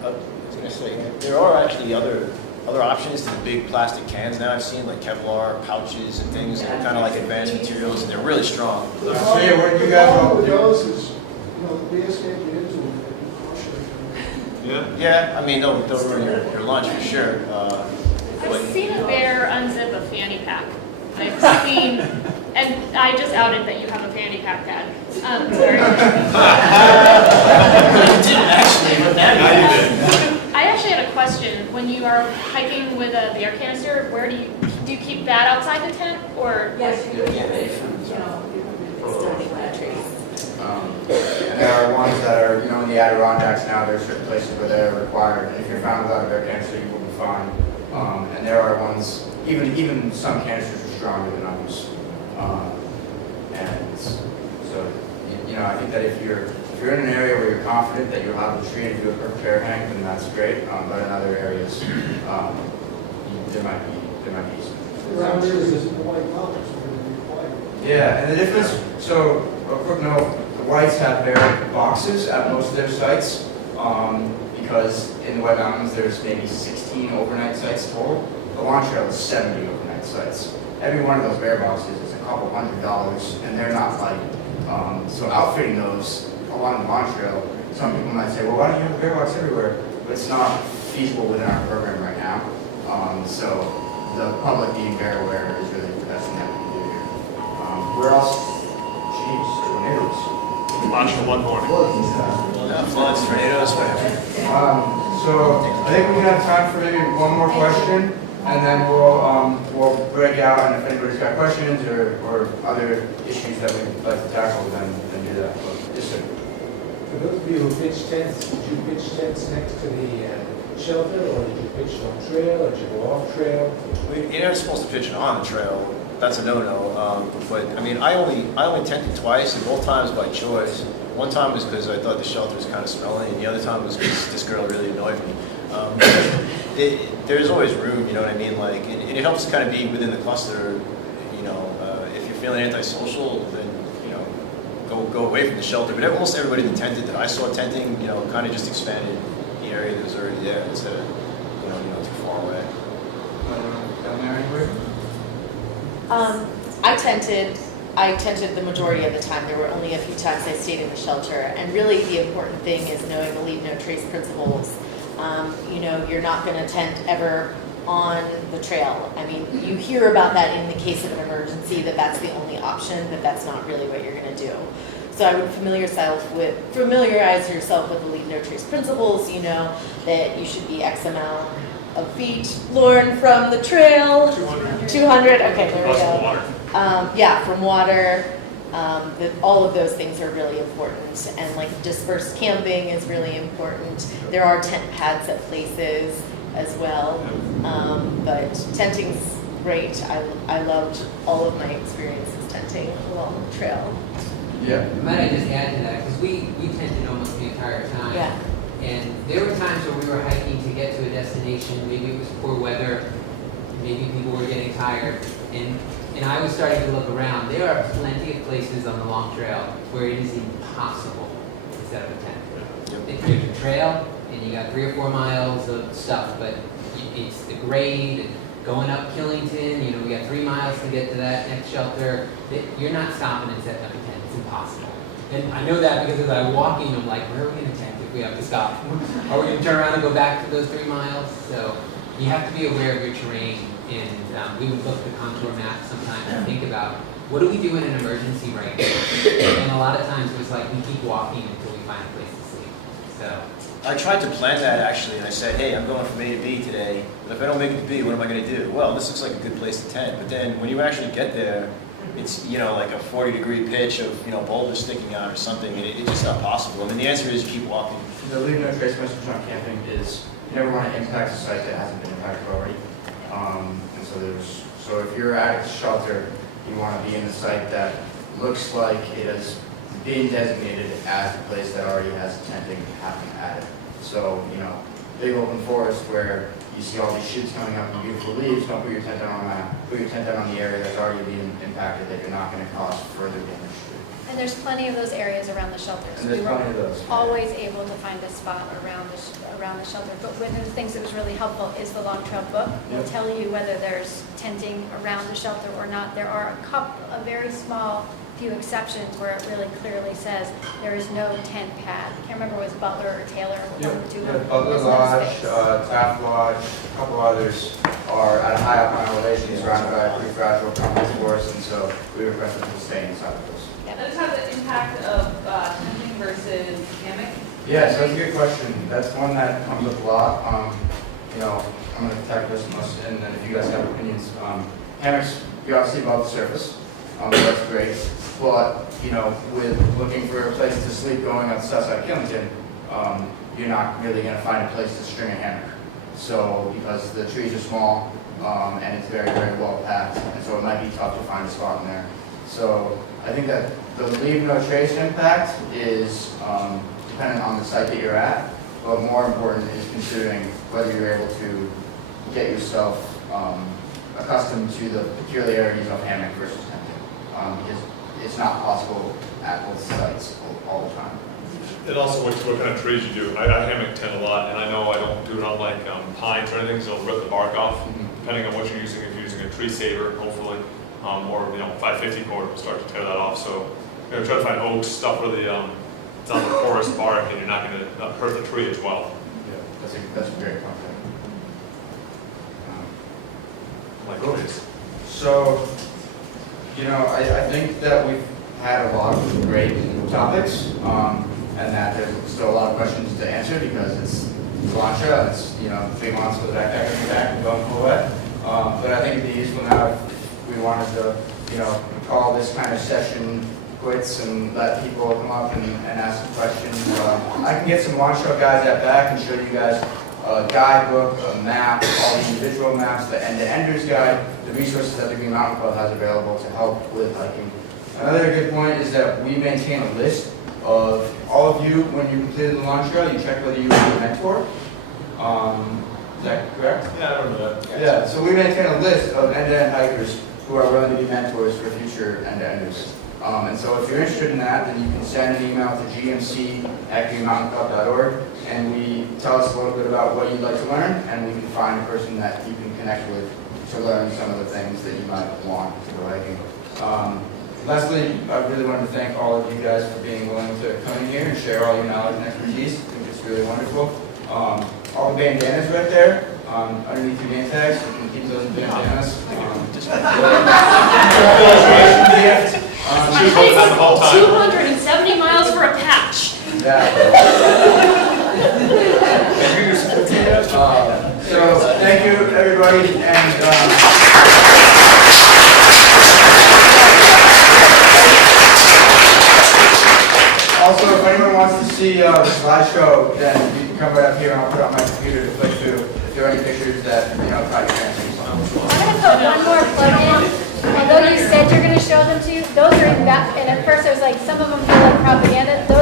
I was going to say, there are actually other options to the big plastic cans now. I've seen like Kevlar pouches and things that are kind of like advanced materials, and they're really strong. So yeah, what you guys all do? is, the bears can't get into them, they can crush it. Yeah, I mean, they'll ruin your lunch for sure. I've seen a bear unzip a fanny pack. I've seen, and I just outed that you have a fanny pack, Dad. Sorry. You didn't actually, but now you did. I actually had a question. When you are hiking with a bear canister, where do you keep that outside the tent, or? Yes, you do. And there are ones that are, in the Adirondacks now, there are certain places where they're required. If you're found without a bear canister, you will be fined. And there are ones, even some canisters are stronger than others. And so, I think that if you're in an area where you're confident that you'll have the tree and do a perfect bear hang, then that's great. But in other areas, there might be some. Around there is the white mountains where they're required. Yeah, and the difference, so, a quick note, the whites have bear boxes at most of their sites, because in the White Mountains there's maybe 16 overnight sites total. The Lawn Trail is 70 overnight sites. Every one of those bear boxes is a couple $100, and they're not like, so outfitting those along the Lawn Trail, some people might say, well, why don't you have a bear box everywhere? But it's not feasible within our program right now. So the public being bear aware is really the best thing that we can do here. Where else? Jeez, tornadoes. Watching one morning. Floods, tornadoes, whatever. So I think we have time for maybe one more question, and then we'll break out, and if anybody's got questions or other issues that we'd like to tackle, then do that. Yes, sir. For those of you who pitch tents, did you pitch tents next to the shelter, or did you pitch on trail, or did you go off trail? You're not supposed to pitch it on the trail. That's a no-no. But I mean, I only tented twice, and both times by choice. One time was because I thought the shelter was kind of smelly, and the other time was because this girl really annoyed me. There's always room, you know what I mean? Like, and it helps to kind of be within the cluster. You know, if you're feeling antisocial, then you know, go away from the shelter. But almost everybody that tented that I saw tenting, you know, kind of just expanded the area that was already there instead of you know too far away. Down there anywhere? I tented the majority of the time. There were only a few times I stayed in the shelter. And really the important thing is knowing the leave no trace principles. You know, you're not going to tent ever on the trail. I mean, you hear about that in the case of an emergency, that that's the only option, but that's not really what you're going to do. So I would familiarize yourself with the leave no trace principles. You know that you should be X amount of feet, Lauren, from the trail. 200. Okay, there we Plus go. water. Yeah, from water. All of those things are really important, and like dispersed camping is really important. There are tent pads at places as well, but tenting's great. I loved all of my experiences tenting along the trail. Yeah. Might I just add to that, because we tented almost the entire time. Yeah. And there were times when we were hiking to get to a destination, maybe it was poor weather, maybe people were getting tired, and I was starting to look around. There are plenty of places on the long trail where it is impossible to set up a tent. There's a trail, and you got 3 or 4 miles of stuff, but it's the grade, and going up Killington, you know, we got 3 miles to get to that next shelter. You're not stopping and setting up a tent. It's impossible. And I know that because as I'm walking, I'm like, where are we going to tent if we have to stop? Are we going to turn around and go back to those 3 miles? So you have to be aware of your terrain. And we would look at the contour map sometimes and think about, what do we do in an emergency right now? And a lot of times it was like, we keep walking until we find a place to sleep. So I tried to plan that actually, and I said, hey, I'm going from A to B today, but if I don't make it to B, what am I going to do? Well, this looks like a good place to tent, but then when you actually get there, it's, you know, like a 40-degree pitch of, you know, boulders sticking out or something, and it's just not possible. I mean, the answer is keep walking. The leave no trace message on camping is you never want to impact a site that hasn't been impacted already. And so if you're at a shelter, you want to be in a site that looks like it has been designated as a place that already has tenting happening at it. So, you know, big open forest where you see all these shoots coming up and beautiful leaves, don't put your tent down on that. Put your tent down on the area that's already being impacted that you're not going to cause further damage to. And there's plenty of those areas around the shelters. And there's We were plenty of those. always able to find a spot around the shelter. But one of the things that was really helpful is the Long Trail book. Will tell you whether there's tenting around the shelter or not. There are a very small few exceptions where it really clearly says there is no tent pad. I can't remember if it was Butler or Taylor. One of the two. Butler Lodge, Taft Lodge, a couple others are at a high up on elevation, surrounded by a pretty fragile tropical forest, and so we requested people stay inside of those. Let's have the impact of tenting versus hammock. Yeah, so that's a good question. That's one that comes up a lot. You know, I'm going to tackle this most, and then if you guys have opinions. Hammocks, you're obviously above the surface. That's great. But, you know, with looking for a place to sleep going on the south side of Killington, you're not really going to find a place to string a hammock. So, because the trees are small, and it's very, very well packed, and so it might be tough to find a spot in there. So, I think that the leave no trace impact is dependent on the site that you're at, but more important is considering whether you're able to get yourself accustomed to the peculiarities of hammock versus tenting, because it's not possible at both sites all the time. And also what kind of trees you do. I hammock tent a lot, and I know I don't do it on like pines or anything, so it'll rip the bark off, depending on what you're using. If you're using a tree saver, hopefully, or 550 cord will start to tear that off. So try to find oaks, stuff where it's on the porous bark, and you're not going to hurt the tree as well. Yeah, that's a great point. Cool. So, you know, I think that we've had a lot of great topics, and that there's still a lot of questions to answer because it's Launcha, it's 3 months with that backpack back and going full wet. But I think it'd be useful now if we wanted to, call this kind of session quits and let people come up and ask some questions. I can get some launch trail guys at back and show you guys a guidebook, a map, all the individual maps, the end-to-enders guide, the resources that the Green Mountain Club has available to help with hiking. Another good point is that we maintain a list of all of you, when you completed the launch trail, you check whether you were a mentor. Is that correct? Yeah, I remember that. Yeah, so we maintain a list of end-to-end hikers who are willing to be mentors for future end-to-enders. And so if you're interested in that, then you can send an email to gmc@greenmountaincup.org, and we tell us a little bit about what you'd like to learn, and we can find a person that you can connect with to learn some of the things that you might want to go hiking. Lastly, I really wanted to thank all of you guys for being willing to come in here and share all your knowledge and expertise. I think it's really wonderful. All the bandanas right there, underneath your name tags, you can keep those bandanas. It takes 270 miles for a patch. Yeah. So thank you, everybody, and also, if anyone wants to see the slideshow, then you can come right up here and I'll put it on my computer to click through if there are any pictures that, caught your fancy. I'm gonna put one more plug in. Although you said you're gonna show them to you, those are and at first I was like, some of them feel like propaganda. Those